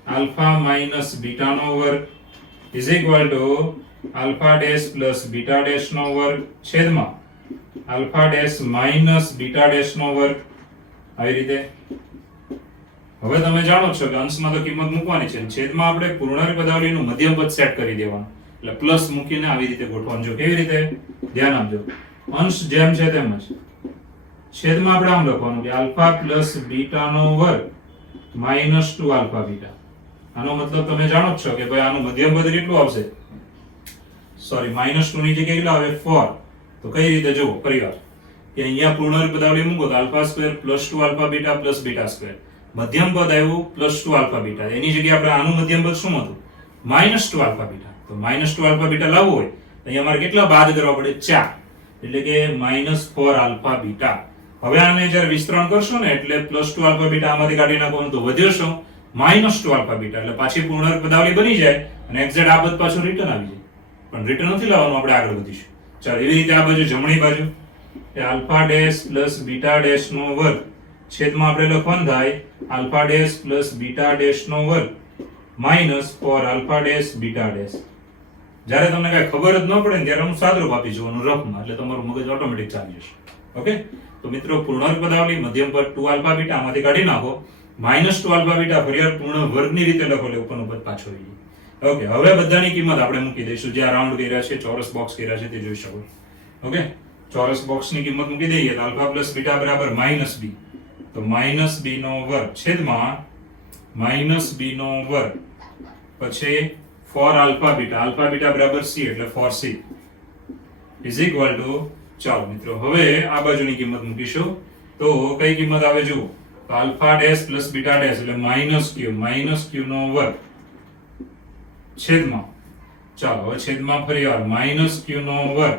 આલ્ફા માઇનસ બીટાનો વર્ગ is equal to alpha dash plus beta dash નો વર્ગ છેદમાં alpha dash minus beta dash નો વર્ગ. આવી રીતે હવે તમે જાણો છો કે અંશમાં તો કિંમત મૂકવાની છે, છેદમાં આપણે પૂર્ણાંક પદાવલીનું મધ્યમ પદ સેટ કરી દેવાનું, એટલે પ્લસ મૂકીને આવી રીતે ગોઠવવાનું. જો કેવી રીતે, ધ્યાન આપજો, અંશ જેમ છે તેમ જ, છેદમાં આપણે આમ લખવાનું કે આલ્ફા પ્લસ બીટાનો વર્ગ માઇનસ 2 આલ્ફા બીટા. આનો મતલબ તમે જાણો જ છો કે ભાઈ આનું મધ્યમ પદ કેટલું આવશે, સોરી -2 ની જગ્યાએ કેટલા આવે 4. તો કઈ રીતે જુઓ પરિવાર કે અહીંયા પૂર્ણાંક પદાવલી મૂકો તો alpha square plus 2 alpha beta plus beta square, મધ્યમ પદ આવ્યું +2 આલ્ફા બીટા, એની જગ્યાએ આપણે આનું મધ્યમ પદ શું હતું -2 આલ્ફા બીટા. તો -2 આલ્ફા બીટા લાવવું હોય તો અહીંયા અમારે કેટલા બાદ કરવા પડે 4, એટલે કે -4 આલ્ફા બીટા. હવે આને જ્યારે વિસ્તરણ કરશો ને એટલે +2 આલ્ફા બીટા આમાંથી કાઢી નાખવાનું, તો વધ્યો શું -2 આલ્ફા બીટા, એટલે પાછી પૂર્ણાંક પદાવલી બની જાય અને એક્ઝેક્ટ આ પદ પાછું રિટર્ન આવી જાય. પણ રિટર્ન નથી લાવવાનું, આપણે આગળ વધીશું. ચાલો એવી રીતે આ બાજુ જમણી બાજુ એ alpha dash plus beta dash નો વર્ગ છેદમાં આપણે લખવાનું થાય alpha dash plus beta dash નો વર્ગ -4 આલ્ફા ડેશ બીટા ડેશ. જ્યારે તમને કઈ ખબર જ ન પડે ને ત્યારે હું સાદરૂપ આપી જવાનું રફમાં, એટલે તમારું મગજ ઓટોમેટિક ચાલી જશે. ઓકે, તો મિત્રો પૂર્ણાંક પદાવલી મધ્યમ પદ 2 આલ્ફા બીટા આમાંથી કાઢી નાખો, -2 આલ્ફા બીટા ફરીવાર પૂર્ણ વર્ગની રીતે લખો એટલે ઉપરનો પદ પાછો આવી જાય. ઓકે, હવે બધાની કિંમત આપણે મૂકી દઈશું, જે આ રાઉન્ડ કર્યા છે, ચોરસ બોક્સ કર્યા છે તે જોઈ શકો. ઓકે, ચોરસ બોક્સની કિંમત મૂકી દઈએ તો આલ્ફા પ્લસ બીટા બરાબર -b, તો -b નો વર્ગ છેદમાં -b નો વર્ગ પછી 4 આલ્ફા બીટા બરાબર c એટલે 4c ઇઝ ઇક્વલ ટુ, ચાલો મિત્રો હવે આ બાજુની કિંમત મૂકીશું તો કઈ કિંમત આવે જુઓ, તો alpha dash plus beta dash એટલે -q નો વર્ગ છેદમાં, ચાલો હવે છેદમાં ફરીવાર -q નો વર્ગ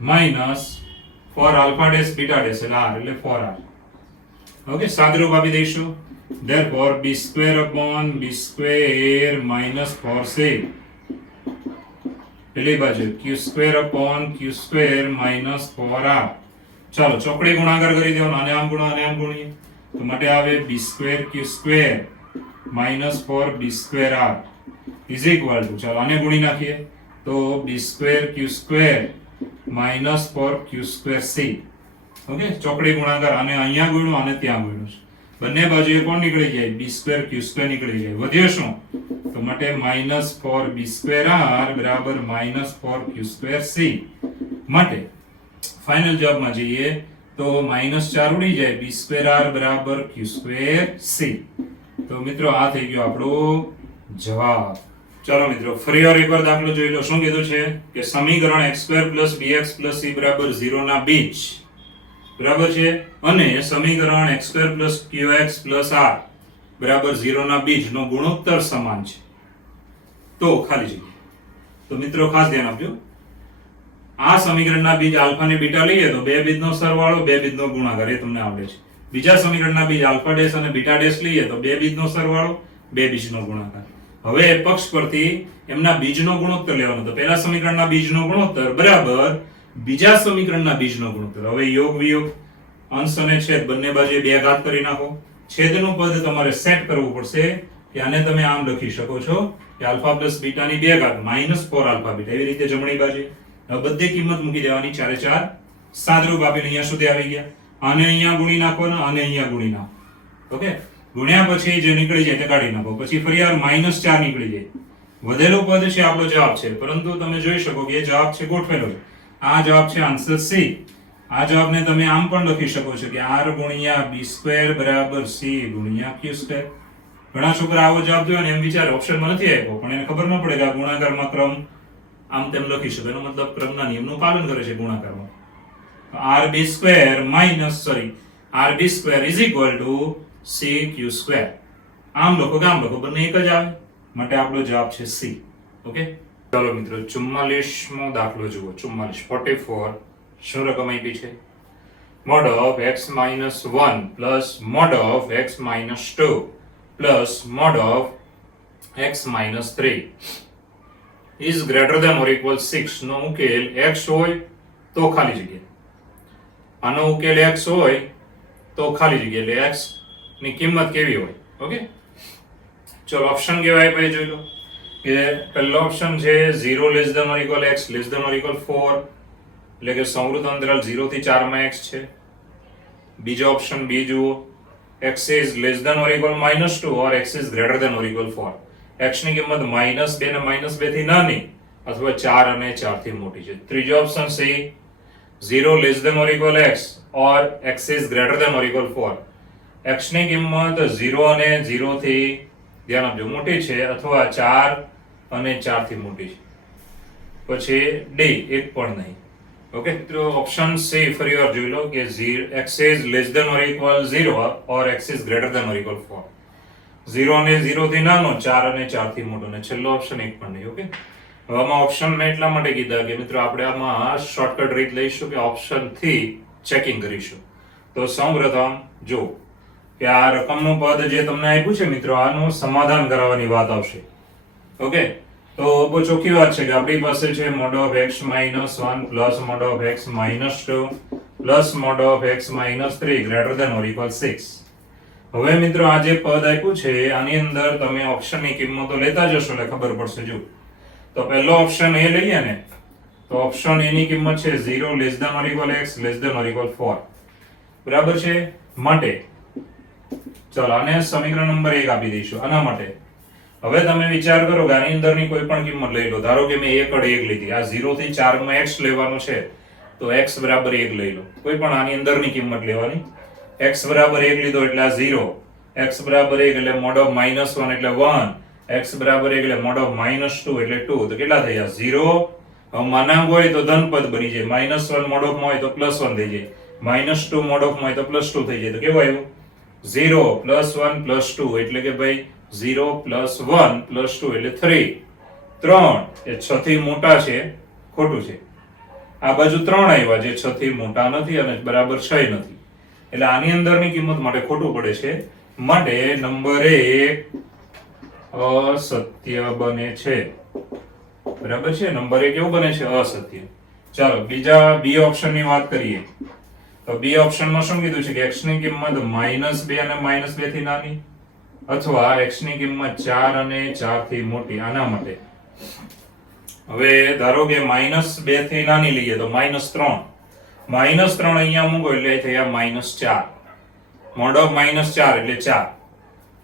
-4 આલ્ફા ડેશ બીટા ડેશ એટલે r એટલે 4r. ઓકે, સાદરૂપ આપી દઈશું, therefore b square upon b square -4c, પેલી બાજુ q square upon q square -4r. ચાલો ચોકડી ગુણાકાર કરી દેવાનો, આને આમ ગુણો આને આમ ગુણીએ તો માટે આવે b square q square -4b square r is equal to, ચાલો આને ગુણી નાખીએ તો b square q square -4q square c. Okay, ચોકડી ગુણાકાર, આને અહીંયા ગુણ્યો અને ત્યાં ગુણ્યો છે, બંને બાજુએ કોણ નીકળી જાય b square q square નીકળી જાય, વધ્યો શું તો માટે -4b square r બરાબર -4q square c. માટે ફાઇનલ જવાબમાં જઈએ તો -4 ઉડી જાય, b square r બરાબર q square c. તો મિત્રો આ થઈ ગયો આપણો જવાબ. ચાલો મિત્રો ફરીવાર એકવાર દાખલો જોઈ લો. શું કીધું છે કે સમીકરણ x² + bx + c બરાબર 0 ના બીજ બરાબર છે, અને સમીકરણ x² + qx + r બરાબર 0 ના બીજનો ગુણોત્તર સમાન છે. તો ખાલી જગ્યા. તો મિત્રો ખાસ ધ્યાન આપજો, આ સમીકરણના બીજ આલ્ફા અને બીટા લઈએ તો બે બીજનો સરવાળો બે બીજનો ગુણાકાર એ તમને આવડે છે. બીજા સમીકરણના બીજ આલ્ફા ડેશ અને બીટા ડેશ લઈએ તો બે બીજનો સરવાળો બે બીજનો ગુણાકાર. હવે પક્ષ પરથી એમના બીજનો ગુણોત્તર લેવાનો, તો પહેલા સમીકરણના બીજનો ગુણોત્તર બરાબર બીજા સમીકરણના બીજનો ગુણોત્તર. હવે યોગ વિયોગ, અંશ અને છેદ બંને બાજુએ બે ઘાત કરી નાખો. છેદનું પદ તમારે સેટ કરવું પડશે કે આને તમે આમ લખી શકો છો કે આલ્ફા પ્લસ બીટાની બે ઘાત -4 આલ્ફા બીટા, એવી રીતે જમણી બાજુ બધી કિંમત મૂકી દેવાની, ચારે ચાર સાદરૂપ આપીને અહીંયા સુધી આવી ગયા. આને અહીંયા ગુણી નાખવાના, આને અહીંયા ગુણી નાખો. ઓકે, ગુણ્યા પછી જે નીકળી જાય તે કાઢી નાખો, પછી ફરીવાર -4 નીકળી જાય. વધેલો પદ છે આપણો જવાબ છે, પરંતુ તમે જોઈ શકો કે એ જવાબ છે ગોઠવેલો છે. આ જવાબ છે આન્સર સી. આ જવાબને તમે આમ પણ લખી શકો છો કે r * b² બરાબર c * q². ઘણા છોકરા આવો જવાબ જોયો ને એમ વિચારે ઓપ્શનમાં નથી આવ્યો, પણ એને ખબર ન પડે કે આ ગુણાકારમાં ક્રમ આમ તેમ લખી શકે, એનો મતલબ ક્રમના નિયમનું પાલન કરે છે ગુણાકારમાં. RB square RB square is equal two CQ square. આમ લખો કે આમ લખો, બંને એક જ આવે, માટે આપણો જવાબ છે C. ઓકે, ચાલો મિત્રો 44મો દાખલો જુઓ. 44 શું રકમ આપી છે? mod of x minus 1 plus mod of x minus 2 plus mod of x minus 3 is greater than or equal 6 નો ઉકેલ x હોય તો ખાલી જગ્યા, આનો ઉકેલ x હોય તો ખાલી જગ્યા, એટલે x ની કિંમત કેવી હોય? ઓકે, ચલો ઓપ્શન કેવા આપ્યા જોઈ લો. કે પહેલો ઓપ્શન છે 0 less than or equal x less than or equal 4, એટલે કે સંવૃત અંતરાલ 0 થી 4 માં x છે. બીજો ઓપ્શન બી જુઓ, x is less than or equal -2 or x is greater than or equal 4. x ની કિંમત -2 ને -2 થી નાની અથવા 4 અને 4 થી મોટી છે. ત્રીજો option C 0 less than or equal x or x is greater than or equal 4. x ની કિંમત 0 અને 0 થી ધ્યાન આપજો મોટી છે અથવા 4 અને 4 થી મોટી છે. પછી ડી એક પણ નહીં. ઓકે, તો ઓપ્શન સી ફરી વાર જોઈ લો કે x is less than or equal 0 or x is greater than or equal 4. 0 અને 0 થી નાનો, 4 અને 4 થી મોટો, અને છેલ્લો ઓપ્શન એક પણ નહીં. ઓકે, હવે આમાં ઓપ્શન મેં એટલા માટે કીધા કે મિત્રો આપણે આમાં શોર્ટકટ રીત લઈશું કે ઓપ્શન થી ચેકિંગ કરીશું. તો સૌપ્રથમ જો કે આ રકમનું પદ જે તમને આપ્યું છે મિત્રો, આનું સમાધાન કરાવવાની વાત આવશે. ઓકે, તો બહુ ચોખ્ખી વાત છે કે આપણી પાસે છે mod of x minus 1 plus mod of x minus 2 plus mod of x minus 3 greater than or equal 6. હવે મિત્રો આ જે પદ આપ્યું છે આની અંદર તમે ઓપ્શનની કિંમતો લેતા જશો એટલે ખબર પડશે. જો તો પહેલો ઓપ્શન એ લઈએ ને, તો ઓપ્શન એ ની કિંમત છે 0 less than or equal x less than or equal 4, બરાબર છે. માટે ચાલો આને સમીકરણ નંબર 1 આપી દઈશું આના માટે. હવે તમે વિચાર કરો કે આની અંદરની કોઈ પણ કિંમત લઈ લો. ધારો કે મેં 1 લીધી, આ 0 થી 4 માં x લેવાનો છે તો x બરાબર 1 લઈ લો. કોઈ પણ આની અંદરની કિંમત લેવાની. x બરાબર 1 લીધો એટલે આ 0, x બરાબર 1 એટલે mod of -1 એટલે 1, x બરાબર 1 એટલે mod of -2 એટલે 2, તો કેટલા થયા? 0. હવે માનાંક હોય તો ધન પદ બની જાય, -1 mod of માં હોય તો +1 થઈ જાય, -2 mod of માં હોય તો +2 થઈ જાય. તો કેવું આવ્યું? 0 +1 +2 એટલે કે ભાઈ 0 +1 +2 એટલે 3. 3 એ 6 થી મોટા છે, ખોટું છે. આ બાજુ 3 આવ્યા જે 6 થી મોટા નથી અને બરાબર 6 નથી, એટલે આની અંદરની કિંમત માટે ખોટું પડે છે. માટે નંબર 1 અસત્ય બને છે, બરાબર છે. નંબર 1 કેવું બને છે? અસત્ય. ચાલો બીજા બી ઓપ્શન ની વાત કરીએ. તો બી ઓપ્શન માં શું કીધું છે કે x ની કિંમત -2 અને -2 થી નાની અથવા x ની કિંમત 4 અને 4 થી મોટી. આના માટે હવે ધારો કે -2 થી નાની લઈએ તો -3. -3 અહીંયા મૂકો એટલે થયા -4. mod of -4 એટલે 4.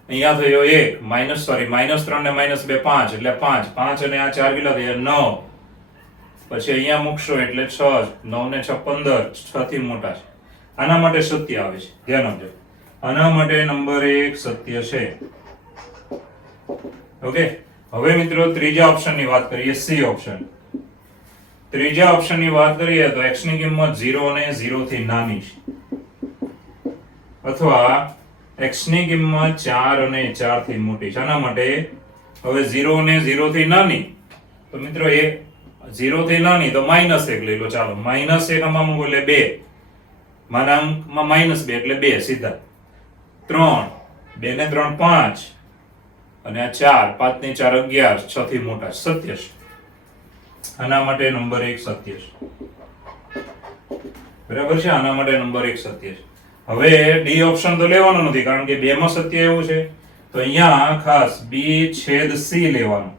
અહીંયા થયો 1 -3 ને -2 5 એટલે 5. 5 અને આ 4 કેટલા થયા? 9. પછી અહીંયા મૂકશો એટલે 6. 9 ને 6 15, 6 થી મોટા છે. આના માટે સત્ય આવે છે, ધ્યાન આપજો. આના માટે નંબર 1 સત્ય છે. ઓકે, હવે મિત્રો ત્રીજા ઓપ્શન ની વાત કરીએ, સી ઓપ્શન. ત્રીજા ઓપ્શન ની વાત કરીએ તો x ની કિંમત 0 અને 0 થી નાની છે અથવા x ની કિંમત 4 અને 4 થી મોટી છે. આના માટે હવે 0 અને 0 થી નાની, તો મિત્રો 0 થી નાની તો -1 લઈ લો. ચાલો -1 આમાં મૂકો એટલે 2, માનાંકમાં -2 એટલે 2 સીધા. 3, 2 ને 3 5 અને આ 4, 5 ને 4 11, 6 થી મોટા. સત્ય છે. આના માટે નંબર 1 સત્ય છે, બરાબર છે. આના માટે નંબર 1 સત્ય છે. હવે ડી ઓપ્શન તો લેવાનો નથી કારણ કે 2 માં સત્ય એવું છે, તો અહીંયા ખાસ બી છેદ સી લેવાનું.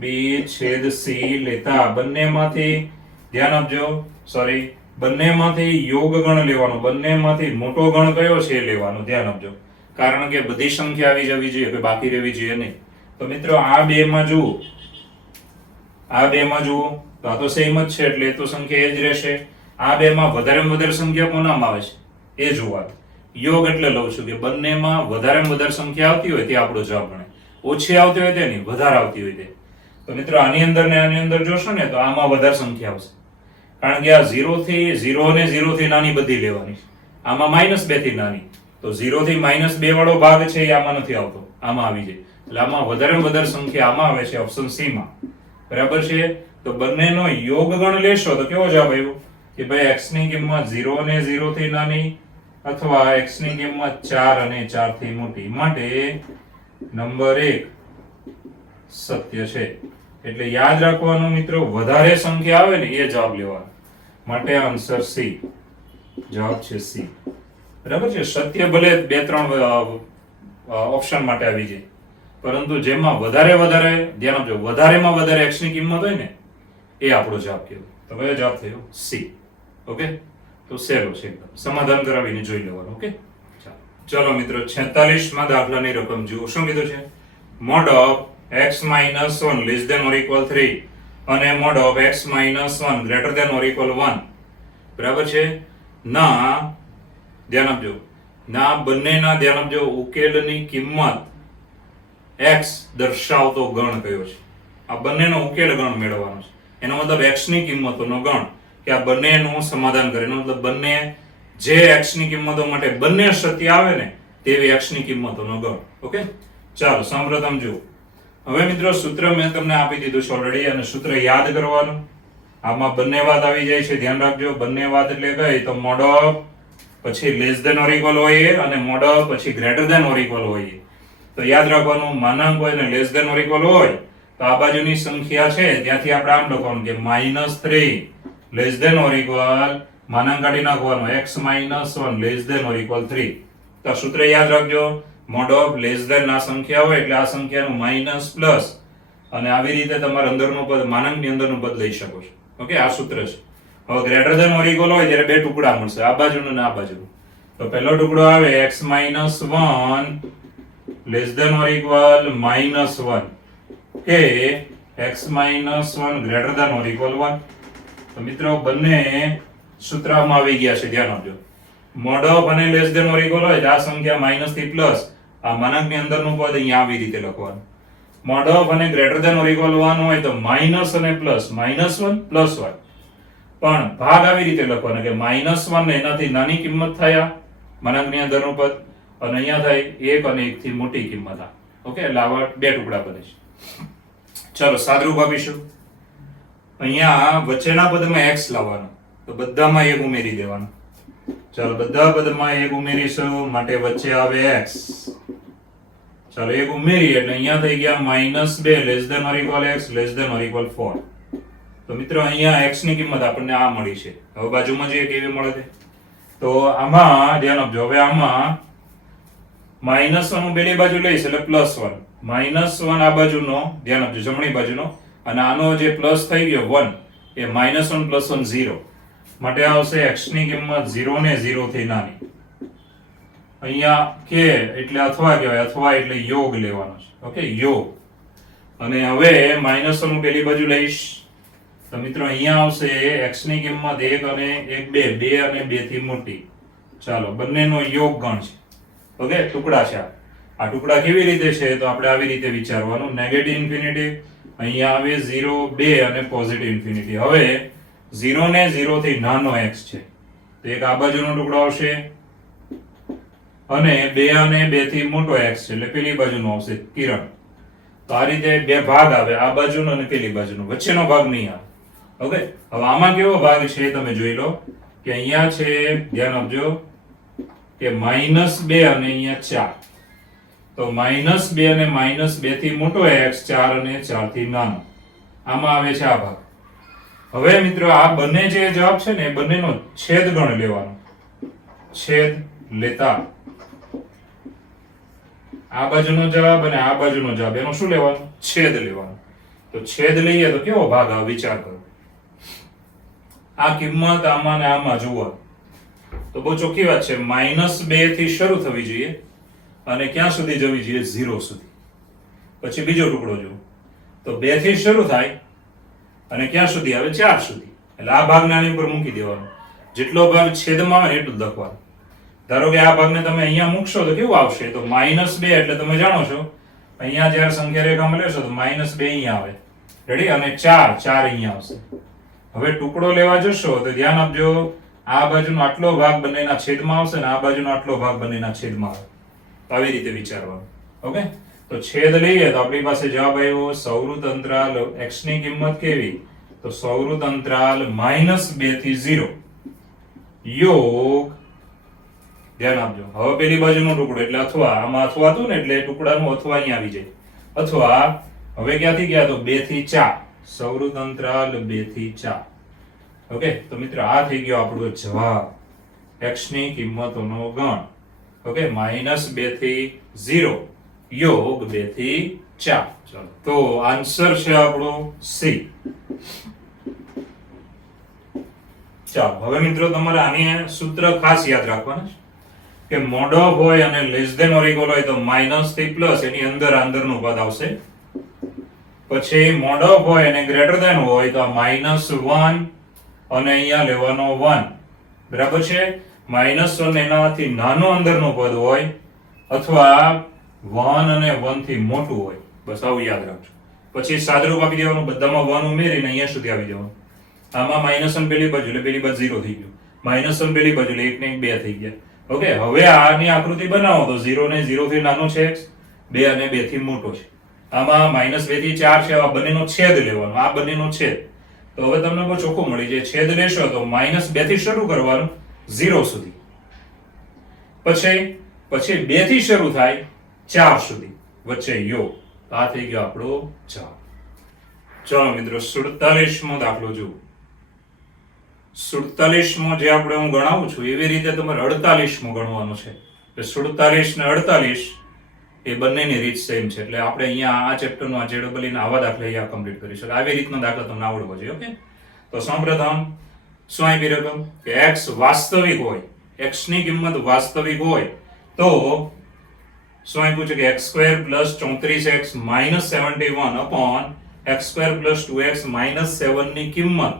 બી છેદ સી લેતા બંનેમાંથી ધ્યાન આપજો, બંનેમાંથી યોગ ગણ લેવાનો. બંનેમાંથી મોટો ગણ કયો છે એ લેવાનો, ધ્યાન આપજો. કારણ કે બધી સંખ્યા આવી જવી જોઈએ, કે બાકી રહેવી જોઈએ નહીં. તો મિત્રો આ બે માં જુઓ, આ બે માં જુઓ તો આ તો સેમ જ છે એટલે એ તો સંખ્યા એ જ રહેશે. આ બે માં વધારેમાં વધારે સંખ્યા કોનામાં આવે છે એ જોવાનું. યોગ એટલે લઉં છું કે બંનેમાં વધારેમાં વધારે સંખ્યા આવતી હોય તે આપણો જવાબ ગણે, ઓછી આવતી હોય તે નહીં, વધારે આવતી હોય તે. તો મિત્રો આની અંદર ને આની અંદર જોશો ને તો આમાં વધારે સંખ્યા આવશે કારણ કે આ 0 થી 0 ને 0 થી નાની બધી લેવાની છે. આમાં -2 થી નાની, તો 0 થી -2 વાળો ભાગ છે એ આમાં નથી આવતો, આમાં આવી જાય. એટલે આમાં વધારે વધારે સંખ્યા આમાં આવે છે, ઓપ્શન સી માં. બરાબર છે. તો બંનેનો યોગગણ લેશો તો કેવો જવાબ આવ્યો કે ભાઈ x ની કિંમત 0 અને 0 થી નાની અથવા x ની કિંમત 4 અને 4 થી મોટી. માટે નંબર 1 સત્ય છે. એટલે યાદ રાખવાનું મિત્રો, વધારે સંખ્યા આવે ને એ જવાબ લેવાનો. માટે આન્સર સી, જવાબ છે સી. બરાબર છે. સત્ય ભલે 2-3 ઓપ્શન માટે આવી જાય, પરંતુ જેમાં વધારે ધ્યાન આપજો, વધારેમાં વધારે x ની કિંમત હોય ને એ આપણો જવાબ કહેવાય. તો કયો જવાબ થયો? સી. ઓકે, તો સહેલો છે એકદમ. સમાધાન કરાવીને જોઈ લેવાનું. ઓકે, ચાલો મિત્રો 46 માં દાખલાની રકમ જુઓ. શું કીધું છે? Mod of x - 1 less than or equal 3 અને mod of x - 1 greater than or equal 1. બરાબર છે. ના ધ્યાન આપજો, ના બંનેના ધ્યાન આપજો ઉકેલની કિંમત x દર્શાવતો ગણ કયો છે. આ બંનેનો ઉકેલ ગણ મેળવવાનો છે. એનો મતલબ x ની કિંમતોનો ગણ, કે આ બંનેનું સમાધાન કરે. એનો મતલબ બંને જે x ની કિંમતો માટે બંને સત્ય આવે ને તેવી x ની કિંમતોનો ગણ. ઓકે, ચાલો સૌપ્રથમ જુઓ. હવે મિત્રો સૂત્ર મેં તમને આપી દીધું છે ઓલરેડી, અને સૂત્ર યાદ કરવાનું. આમાં બંને વાત આવી જાય છે, ધ્યાન રાખજો. બંને વાત એટલે કઈ? તો મોડ ઓફ પછી લેસ ધેન ઓર ઇક્વલ હોય અને મોડ ઓફ પછી ગ્રેટર ધેન ઓર ઇક્વલ હોય. તો યાદ રાખવાનું, માનાંક હોય ને લેસ ધેન ઓર ઇક્વલ હોય તો આ બાજુની સંખ્યા છે ત્યાંથી આપણે આમ લખવાનું કે -3 લેસ ધેન ઓર ઇક્વલ, માનાંક કાઢી નાખવાનો, x - 1 less than or equal 3. તો સૂત્ર યાદ રાખજો, મોડ ઓફ લેસ ધેન ના સંખ્યા હોય એટલે આ સંખ્યાનું માઇનસ પ્લસ, અને આવી રીતે તમારે અંદરનું પદ, માનાંકની અંદરનું પદ લઈ શકો છો. ઓકે, આ સૂત્ર છે. હવે ગ્રેટર ધેન ઓર ઇક્વલ હોય ત્યારે બે ટુકડા મળશે, આ બાજુનું ને આ બાજુનું. તો પહેલો ટુકડો આવે x - 1 less than or equal -1 કે x - 1 greater than or equal 1. તો મિત્રો બંને સૂત્રમાં આવી ગયા છે, ધ્યાન આપજો. મોડ ઓફ અને લેસ ધેન ઓર ઇક્વલ હોય આ સંખ્યા માઈનસ થી પ્લસ, આ માનાંકની અંદરનું પદ અહીંયા આવી રીતે લખવાનું. મોડ ઓફ અને ગ્રેટર ધેન ઓર ઇક્વલ 1 હોય તો માઈનસ અને પ્લસ, -1 +1. પણ ભાગ આવી રીતે લખવાનો કે -1 ને એનાથી નાની કિંમત થયા માનાંકની અંદરનું પદ, અને અહીંયા થાય 1 અને 1 થી મોટી કિંમત. ઓકે, એટલે આવા બે ટુકડા બને છે. ચાલો સાદરૂપ આપીશું. અહીંયા વચ્ચેના પદમાં x લાવવાનો, તો બધામાં 1 ઉમેરી દેવાનો. ચાલો બધા પદમાં 1 ઉમેરીશું, માટે વચ્ચે આવે x. ચાલો 1 ઉમેરી એટલે અહીંયા થઈ ગયા -2 less than or equal x less than or equal 4. તો મિત્રો અહીંયા x ની કિંમત આપણને આ મળી છે. હવે બાજુમાં જે કેવી મળે છે, તો આમાં ધ્યાન આપજો. હવે આમાં -1 પેલી બાજુ લઈશ એટલે +1, -1 આ બાજુનો ધ્યાન આપજો, જમણી બાજુનો, અને આનો જે પ્લસ થઈ ગયો 1 એ -1 + 1 0. માટે આવશે x ની કિંમત 0 ને 0 થી નાની. અહીંયા કે એટલે અથવા કહેવાય, અથવા એટલે યોગ લેવાનો છે. ઓકે, યોગ. અને હવે -1 પેલી બાજુ લઈશ તો મિત્રો અહીંયા આવશે x ની કિંમત 1 અને 1 2 અને 2 થી મોટી. ચાલો બંનેનો યોગ ગણ છે. ઓકે, ટુકડા છે. આ ટુકડા કેવી રીતે છે તો આપણે આવી રીતે વિચારવાનું, નેગેટિવ ઇન્ફિનિટી, અહીંયા આવે 0 2 અને પોઝિટિવ ઇન્ફિનિટી. હવે 0 ને 0 થી નાનો x છે તો એક આ બાજુનો ટુકડો આવશે, અને 2 અને 2 થી મોટો x છે એટલે પેલી બાજુનો આવશે કિરણ. તો આ રીતે બે ભાગ આવે, આ બાજુનો અને પેલી બાજુનો, વચ્ચેનો ભાગ નહીં આવે. ઓકે, હવે આમાં કેવો ભાગ છે તમે જોઈ લો કે અહીંયા છે, ધ્યાન આપજો કે -2 અને અહીંયા 4. તો -2 અને -2 થી મોટો x, 4 અને 4 થી નાનો, આમાં આવે છે આ ભાગ. હવે મિત્રો આ બંને જે જવાબ છે ને એ બંનેનો છેદ ગણ લેવાનો. છેદ લેતા આ બાજુનો જવાબ અને આ બાજુનો જવાબ એનો શું લેવાનો? છેદ લેવાનો. તો છેદ લઈએ તો કેવો ભાગ આવે વિચાર કરો. આ કિંમત આમાં ને આમાં જુઓ તો બહુ ચોખ્ખી વાત છે, -2 થી શરૂ થવી જોઈએ અને ક્યાં સુધી જવી જોઈએ? 0 સુધી. પછી બીજો ટુકડો જુઓ તો 2 થી શરૂ થાય અને ક્યાં સુધી આવે? 4 સુધી. એટલે આ ભાગને આની ઉપર મૂકી દેવાનો, જેટલો ભાગ છેદમાં આવે ને એટલું જ લખવાનું. ધારો કે આ ભાગને તમે અહીંયા મૂકશો તો કેવું આવશે? તો -2 એટલે તમે જાણો છો અહીંયા જ્યારે સંખ્યા રેખામાં લેશો તો -2 અહીંયા આવે, રેડી, અને 4 અહીંયા આવશે. હવે ટુકડો લેવા જશો તો ધ્યાન આપજો, આ બાજુનો આટલો ભાગ બંનેના છેદમાં આવશે ને આ બાજુનો આટલો ભાગ બંનેના છેદમાં આવે. તો આવી રીતે વિચારવાનું. ઓકે, તો છેદ લઈએ તો આપણી પાસે જવાબ આવ્યો સૌરુત અંતરાલ x ની કિંમત કેવી? તો સૌરુત અંતરાલ -2 થી 0 યોગ, ધ્યાન આપજો, હવે પેલી બાજુનો ટુકડો એટલે અથવા, આમાં અથવા હતું ને એટલે ટુકડાનું અથવા અહીંયા આવી જાય, અથવા હવે ક્યાંથી ગયા તો 2 થી 4, સૌરુત અંતરાલ 2 થી 4. ઓકે, તો મિત્રો આ થઈ ગયો આપણો જવાબ, x ની કિંમતોનો ગણ. ઓકે, -2 થી 0 યોગ 2 થી 4. ચલો, તો આન્સર છે આપણો C. ચાલો, હવે મિત્રો તમારે આની સૂત્ર ખાસ યાદ રાખવાનું છે કે મોડ ઓફ હોય અને લેસ ધેન ઓર ઇક્વલ હોય તો માઈનસ થી પ્લસ એની અંદરનું પદ આવશે. પછી મોડ ઓફ હોય અને ગ્રેટર ધેન હોય તો -1 અને અહીંયા લેવાનો 1. બરાબર છે? -1 એનાથી નાનો અંદરનું પદ હોય અથવા 1 અને 1 થી મોટું હોય. બસ આવું યાદ રાખજો. પછી સાદરૂપ આપી દેવાનું, બધામાં 1 ઉમેરીને અહીંયા સુધી આવી જવાનું. આમાં -1 પેલી બાજુ એટલે પેલી બાજુ 0 થઈ ગયું, -1 પેલી બાજુ એટલે 1 ને 2 થઈ ગયા. ઓકે, હવે આની આકૃતિ બનાવો તો 0 ને 0 થી નાનો છે x, 2 અને 2 થી મોટો છે. આમાં -2 થી 4 છે, આ બંનેનો છેદ લેવાનો, આ બંનેનો છેદ. તો હવે તમને બહુ ચોખ્ખું મળી જાય, છેદ લેશો તો -2 થી શરૂ કરવાનું 0 સુધી, પછી 2 થી શરૂ થાય 4 સુધી, વચ્ચે યોગ. આ થઈ ગયો આપણો જવાબ. ચલો મિત્રો, 47મો દાખલો જુઓ. 47મો જે આપણે હું ગણાવું છું એવી રીતે તમારે 48મો ગણવાનો છે. એટલે 47 ને 48 એ બંનેની રીત સેમ છે. એટલે આપણે અહીંયા આ ચેપ્ટરનો આ JEE ના આવા દાખલા અહીંયા કમ્પ્લીટ કરીશું. આવી રીતનો દાખલો તમને આવડવો જોઈએ. ઓકે, તો સૌપ્રથમ શું આપી રકમ કે x વાસ્તવિક હોય, x ની કિંમત વાસ્તવિક હોય તો શું આપ્યું છે કે x² + 34x - 71 upon x² + 2x - 7 ની કિંમત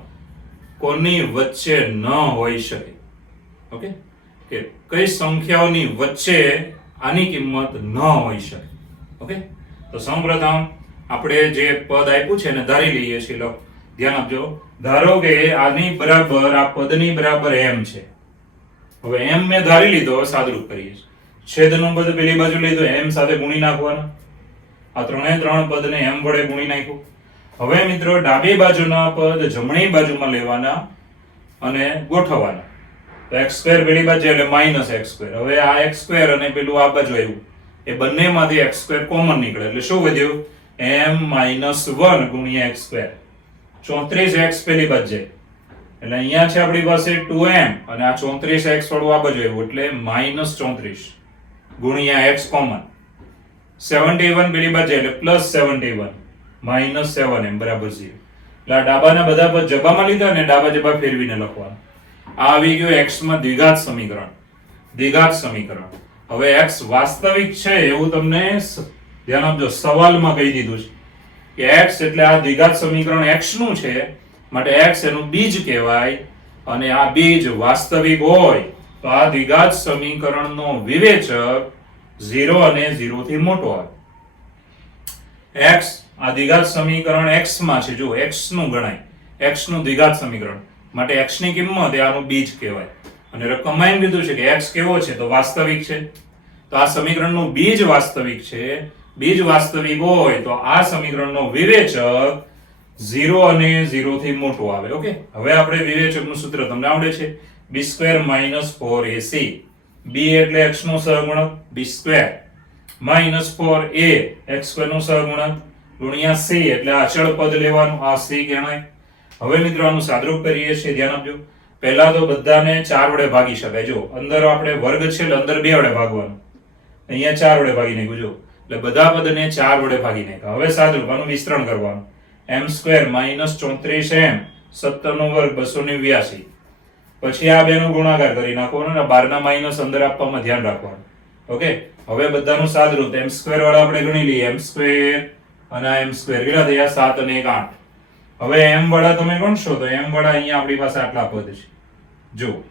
કોની વચ્ચે ન હોઈ શકે. ઓકે, કે કઈ સંખ્યાઓની વચ્ચે આની કિંમત ન હોઈ શકે. ઓકે, તો સૌપ્રથમ આપણે જે પદ આપ્યું છે ને ધારી લઈએ છીએ. લો, ધ્યાન આપજો, ધારો કે આની બરાબર આ પદની બરાબર m છે. હવે m મેં ધારી લીધો, સાદરૂપ કરીએ છીએ. છેદનું પદ પેલી બાજુ લીધો, m સાથે ગુણી નાખવાના. આ ત્રણ પદને m વડે ગુણી નાખ્યું. હવે મિત્રો ડાબી બાજુના પદ જમણી બાજુમાં લેવાના અને ગોઠવવાના. તો x² પેલી બાજુ એટલે -x². હવે આ x² અને પેલું આ બાજુ આવ્યું, એ બંનેમાંથી x² કોમન નીકળે એટલે શું વધ્યું? m-1 ગુણ્યા x². 34x પેલી બાજુ જાય એટલે અહીંયા છે આપણી પાસે 2m અને આ 34x વાળું આ બાજુ આવ્યું એટલે -34 ગુણ્યા x કોમન. 71 પેલી બાજુ એટલે +71 -7m બરાબર 0. એટલે આ ડાબાના બધા પદ જબામાં લીધા ને ડાબા જબા ફેરવીને લખવાનું. આ આવી ગયું x માં દ્વિઘાત સમીકરણ. દ્વિઘાત સમીકરણ. હવે x વાસ્તવિક છે એવું તમને ધ્યાન આપજો, સવાલમાં કહી દીધું છે કે x એટલે આ દ્વિઘાત સમીકરણ x નું છે, માટે x એનું બીજ કહેવાય. અને આ બીજ વાસ્તવિક હોય તો આ દ્વિઘાત સમીકરણનો વિવેચક 0 અને 0 થી મોટો આવે. x આ દ્વિઘાત સમીકરણ x માં છે, જો x નું ગણાય, x નું દ્વિઘાત સમીકરણ, માટે x ની કિંમત એ આનું બીજ કહેવાય. અને રકમમાં એમ કીધું છે કે x કેવો છે તો વાસ્તવિક છે, તો આ સમીકરણનું બીજ વાસ્તવિક છે. બીજ વાસ્તવિક હોય તો આ સમીકરણનો વિવેચક 0 અને 0 થી મોટો આવે. ઓકે, હવે આપણે વિવેચકનું સૂત્ર તમને આવડે છે, b² - 4ac. b એટલે x નો સહગુણક, b² - 4a x² નો સહગુણક ગુણ્યા c એટલે અચળ પદ લેવાનું, આ c કહેવાય. હવે મિત્રો આનું સાદરૂપ કરીએ છીએ, ધ્યાન આપજો. પહેલા તો બધાને 4 વડે ભાગી શકાય. જો અંદર આપણે વર્ગ છે એટલે અંદર 2 વડે ભાગવાનું, અહીંયા 4 વડે ભાગી નાખ્યું. જો એટલે બધા પદને 4 વડે ભાગી નાખ્યા. હવે સાદરૂપ આનું વિસ્તરણ કરવાનું, m² - 34m 17 નો વર્ગ 289. પછી આ બેનો ગુણાકાર કરી નાખવાનો અને 12 ના માઈનસ અંદર આપવામાં ધ્યાન રાખવાનું. ઓકે, હવે બધાનું સાદરૂપ m² વાળા આપણે ગણી લઈએ, m² અને આ m² કેટલા થયા? 7 અને 1 8. હવે m વાળા તમે ગણશો તો m વાળા અહીંયા આપણી પાસે આટલા પદ છે. જો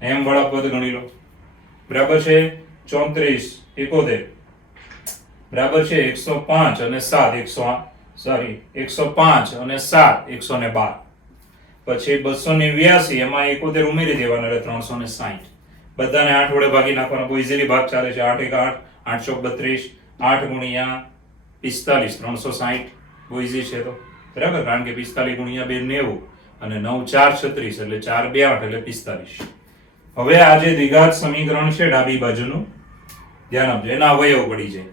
m વાળા પદ ગણી લો, બરાબર છે 34 71 બરાબર છે 105 અને 7 105 અને 7 112. પછી 289 એમાં 71 ઉમેરી દેવાના એટલે 360. બધાને 8 વડે ભાગી નાખવાના. બહુ ઇઝીલી ભાગ ચાલે છે. 8 1 8, 8 ચોક 32, 8 ગુણ્યા 45 360. બહુ ઇઝી છે તો બરાબર, કારણ કે 45 ગુણ્યા 2 90 અને 9 4 36 એટલે 4 2 8 એટલે 45. હવે આ જે દ્વિઘાત સમીકરણ છે ડાબી બાજુનું ધ્યાન આપજો, એના અવયવ પડી જાય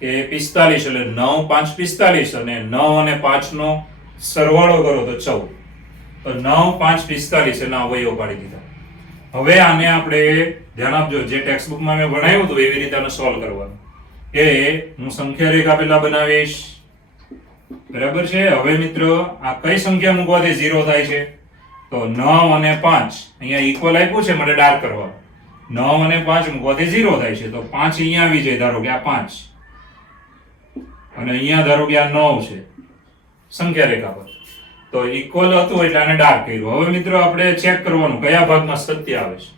કે 45 એટલે 9 5 45 અને 9 અને 5 નો સરવાળો કરો તો 14. તો 9 5 45 એના અવયવ પાડી દીધા. હવે આને આપણે ધ્યાન આપજો, જે ટેક્સ્ટ બુકમાં મેં ભણાવ્યું હતું એવી રીતે આને સોલ્વ કરવાનું. કે હું સંખ્યા રેખા પેલા બનાવીશ, બરાબર છે. હવે મિત્રો આ કઈ સંખ્યા મૂકવાથી 0 થાય છે? તો 9 અને 5 અહીંયા ઇક્વલ આપ્યું છે, માટે ડાર્ક કરવાનું. 9 અને 5 મૂકવાથી 0 થાય છે, તો 5 અહીંયા આવી જાય. ધારો કે આ 5 અને અહીંયા ધારો કે આ 9 છે સંખ્યા રેખા પર, તો ઇક્વલ હતું એટલે આને ડાર્ક કર્યું. હવે મિત્રો આપણે ચેક કરવાનું કયા ભાગમાં સત્ય આવે છે.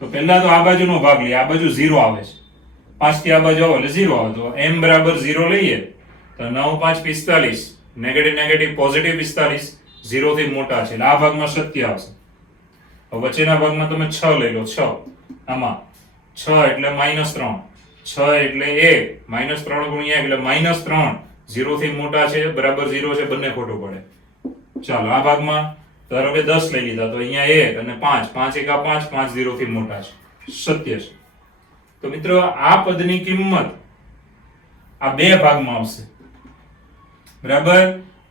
તો પહેલા તો આ બાજુનો ભાગ લઈએ, આ બાજુ 0 આવે છે. 5 થી આ બાજુ આવો એટલે 0 આવે, તો m બરાબર 0 લઈએ તો 9 5 45, નેગેટિવ નેગેટિવ પોઝિટિવ 45, 0 થી મોટા છે એટલે આ ભાગમાં સત્ય આવશે. હવે વચ્ચેના ભાગમાં તમે 6 લઈ લો. 6 આમાં 6 એટલે -3, 6 એટલે 1, -3 ગુણ્યા એટલે -3, 0 થી મોટા છે બરાબર 0 છે, બંને ખોટું પડે. ચાલો આ ભાગમાં ધારો કે 10 લઈ લીધા, તો અહીંયા 1 અને 5, 5 1 5, 5 0 થી મોટા છે, સત્ય છે. તો મિત્રો આ પદની કિંમત આ બે ભાગમાં આવશે, બરાબર.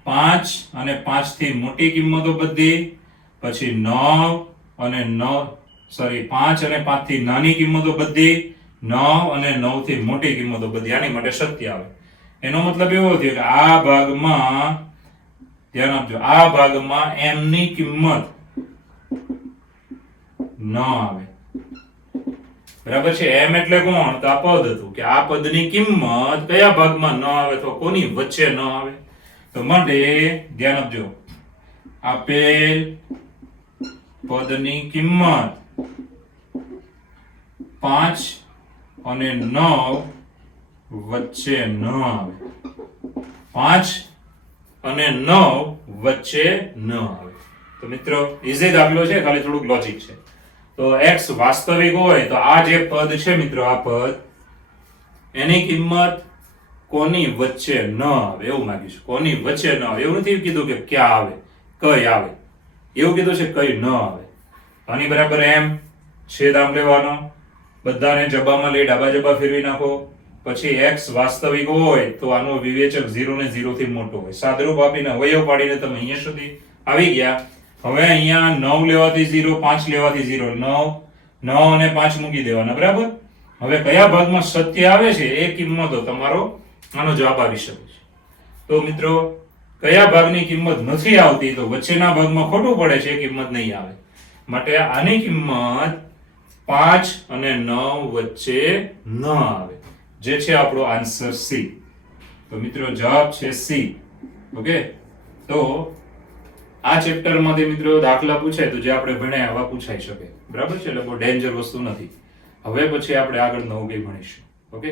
5 અને 5 થી મોટી કિંમતો બધી, પછી 9 અને 5 અને 5 થી નાની કિંમતો બધી, 9 અને 9 થી મોટી કિંમતો બધી. આની માટે સત્ય આવે. એનો મતલબ એવો થયો કે આ ભાગમાં ધ્યાન આપજો, આ ભાગમાં m ની કિંમત ન આવે, બરાબર છે. m એટલે કોણ? તો આ પદ હતું કે આ પદની કિંમત કયા ભાગમાં ન આવે? તો કોની વચ્ચે ન આવે. તો માટે ધ્યાન આપજો, આપેલ પદની કિંમત 5 અને 9 વચ્ચે ન આવે. 5 અને 9 વચ્ચે ન આવે. તો મિત્રો ઈઝી દાખલો છે, ખાલી થોડુંક લોજિક છે. તો x વાસ્તવિક હોય તો આ જે પદ છે મિત્રો, આ પદ એની કિંમત કોની વચ્ચે ન આવે એવું માંગીશું. કોની વચ્ચે ન આવે, એવું નથી કીધું કે ક્યાં આવે, કઈ આવે, એવું કીધું છે કઈ ન આવે. આની બરાબર m છેદ આમ લેવાનો, બધાને જબામાં લઈ ડાબા જબા ફેરવી નાખો. પછી x વાસ્તવિક હોય તો આનો વિવેચક 0 ને 0 થી મોટો હોય. સાદરૂપ આપીને અવયવ પાડીને તમે અહીંયા સુધી આવી ગયા. હવે અહીંયા 9 લેવાથી 0, 5 લેવાથી 0, 9 અને 5 મૂકી દેવાના, બરાબર. હવે કયા ભાગમાં સત્ય આવે છે એ કિંમતો તમારો આનો જવાબ આવી શકે છે. તો મિત્રો કયા ભાગની કિંમત નથી આવતી? તો વચ્ચેના ભાગમાં ખોટું પડે છે, એ કિંમત નહીં આવે. માટે આની કિંમત 5 અને 9 વચ્ચે ન આવે, જે છે આપણો આન્સર C. તો મિત્રો જવાબ છે C. ઓકે, તો આ ચેપ્ટરમાંથી મિત્રો દાખલા પૂછાય તો જે આપણે ભણ્યા આવા પૂછાઈ શકે, બરાબર છે. એટલે બહુ ડેન્જર વસ્તુ નથી. હવે પછી આપણે આગળ નવું કંઈ ભણીશું. ઓકે.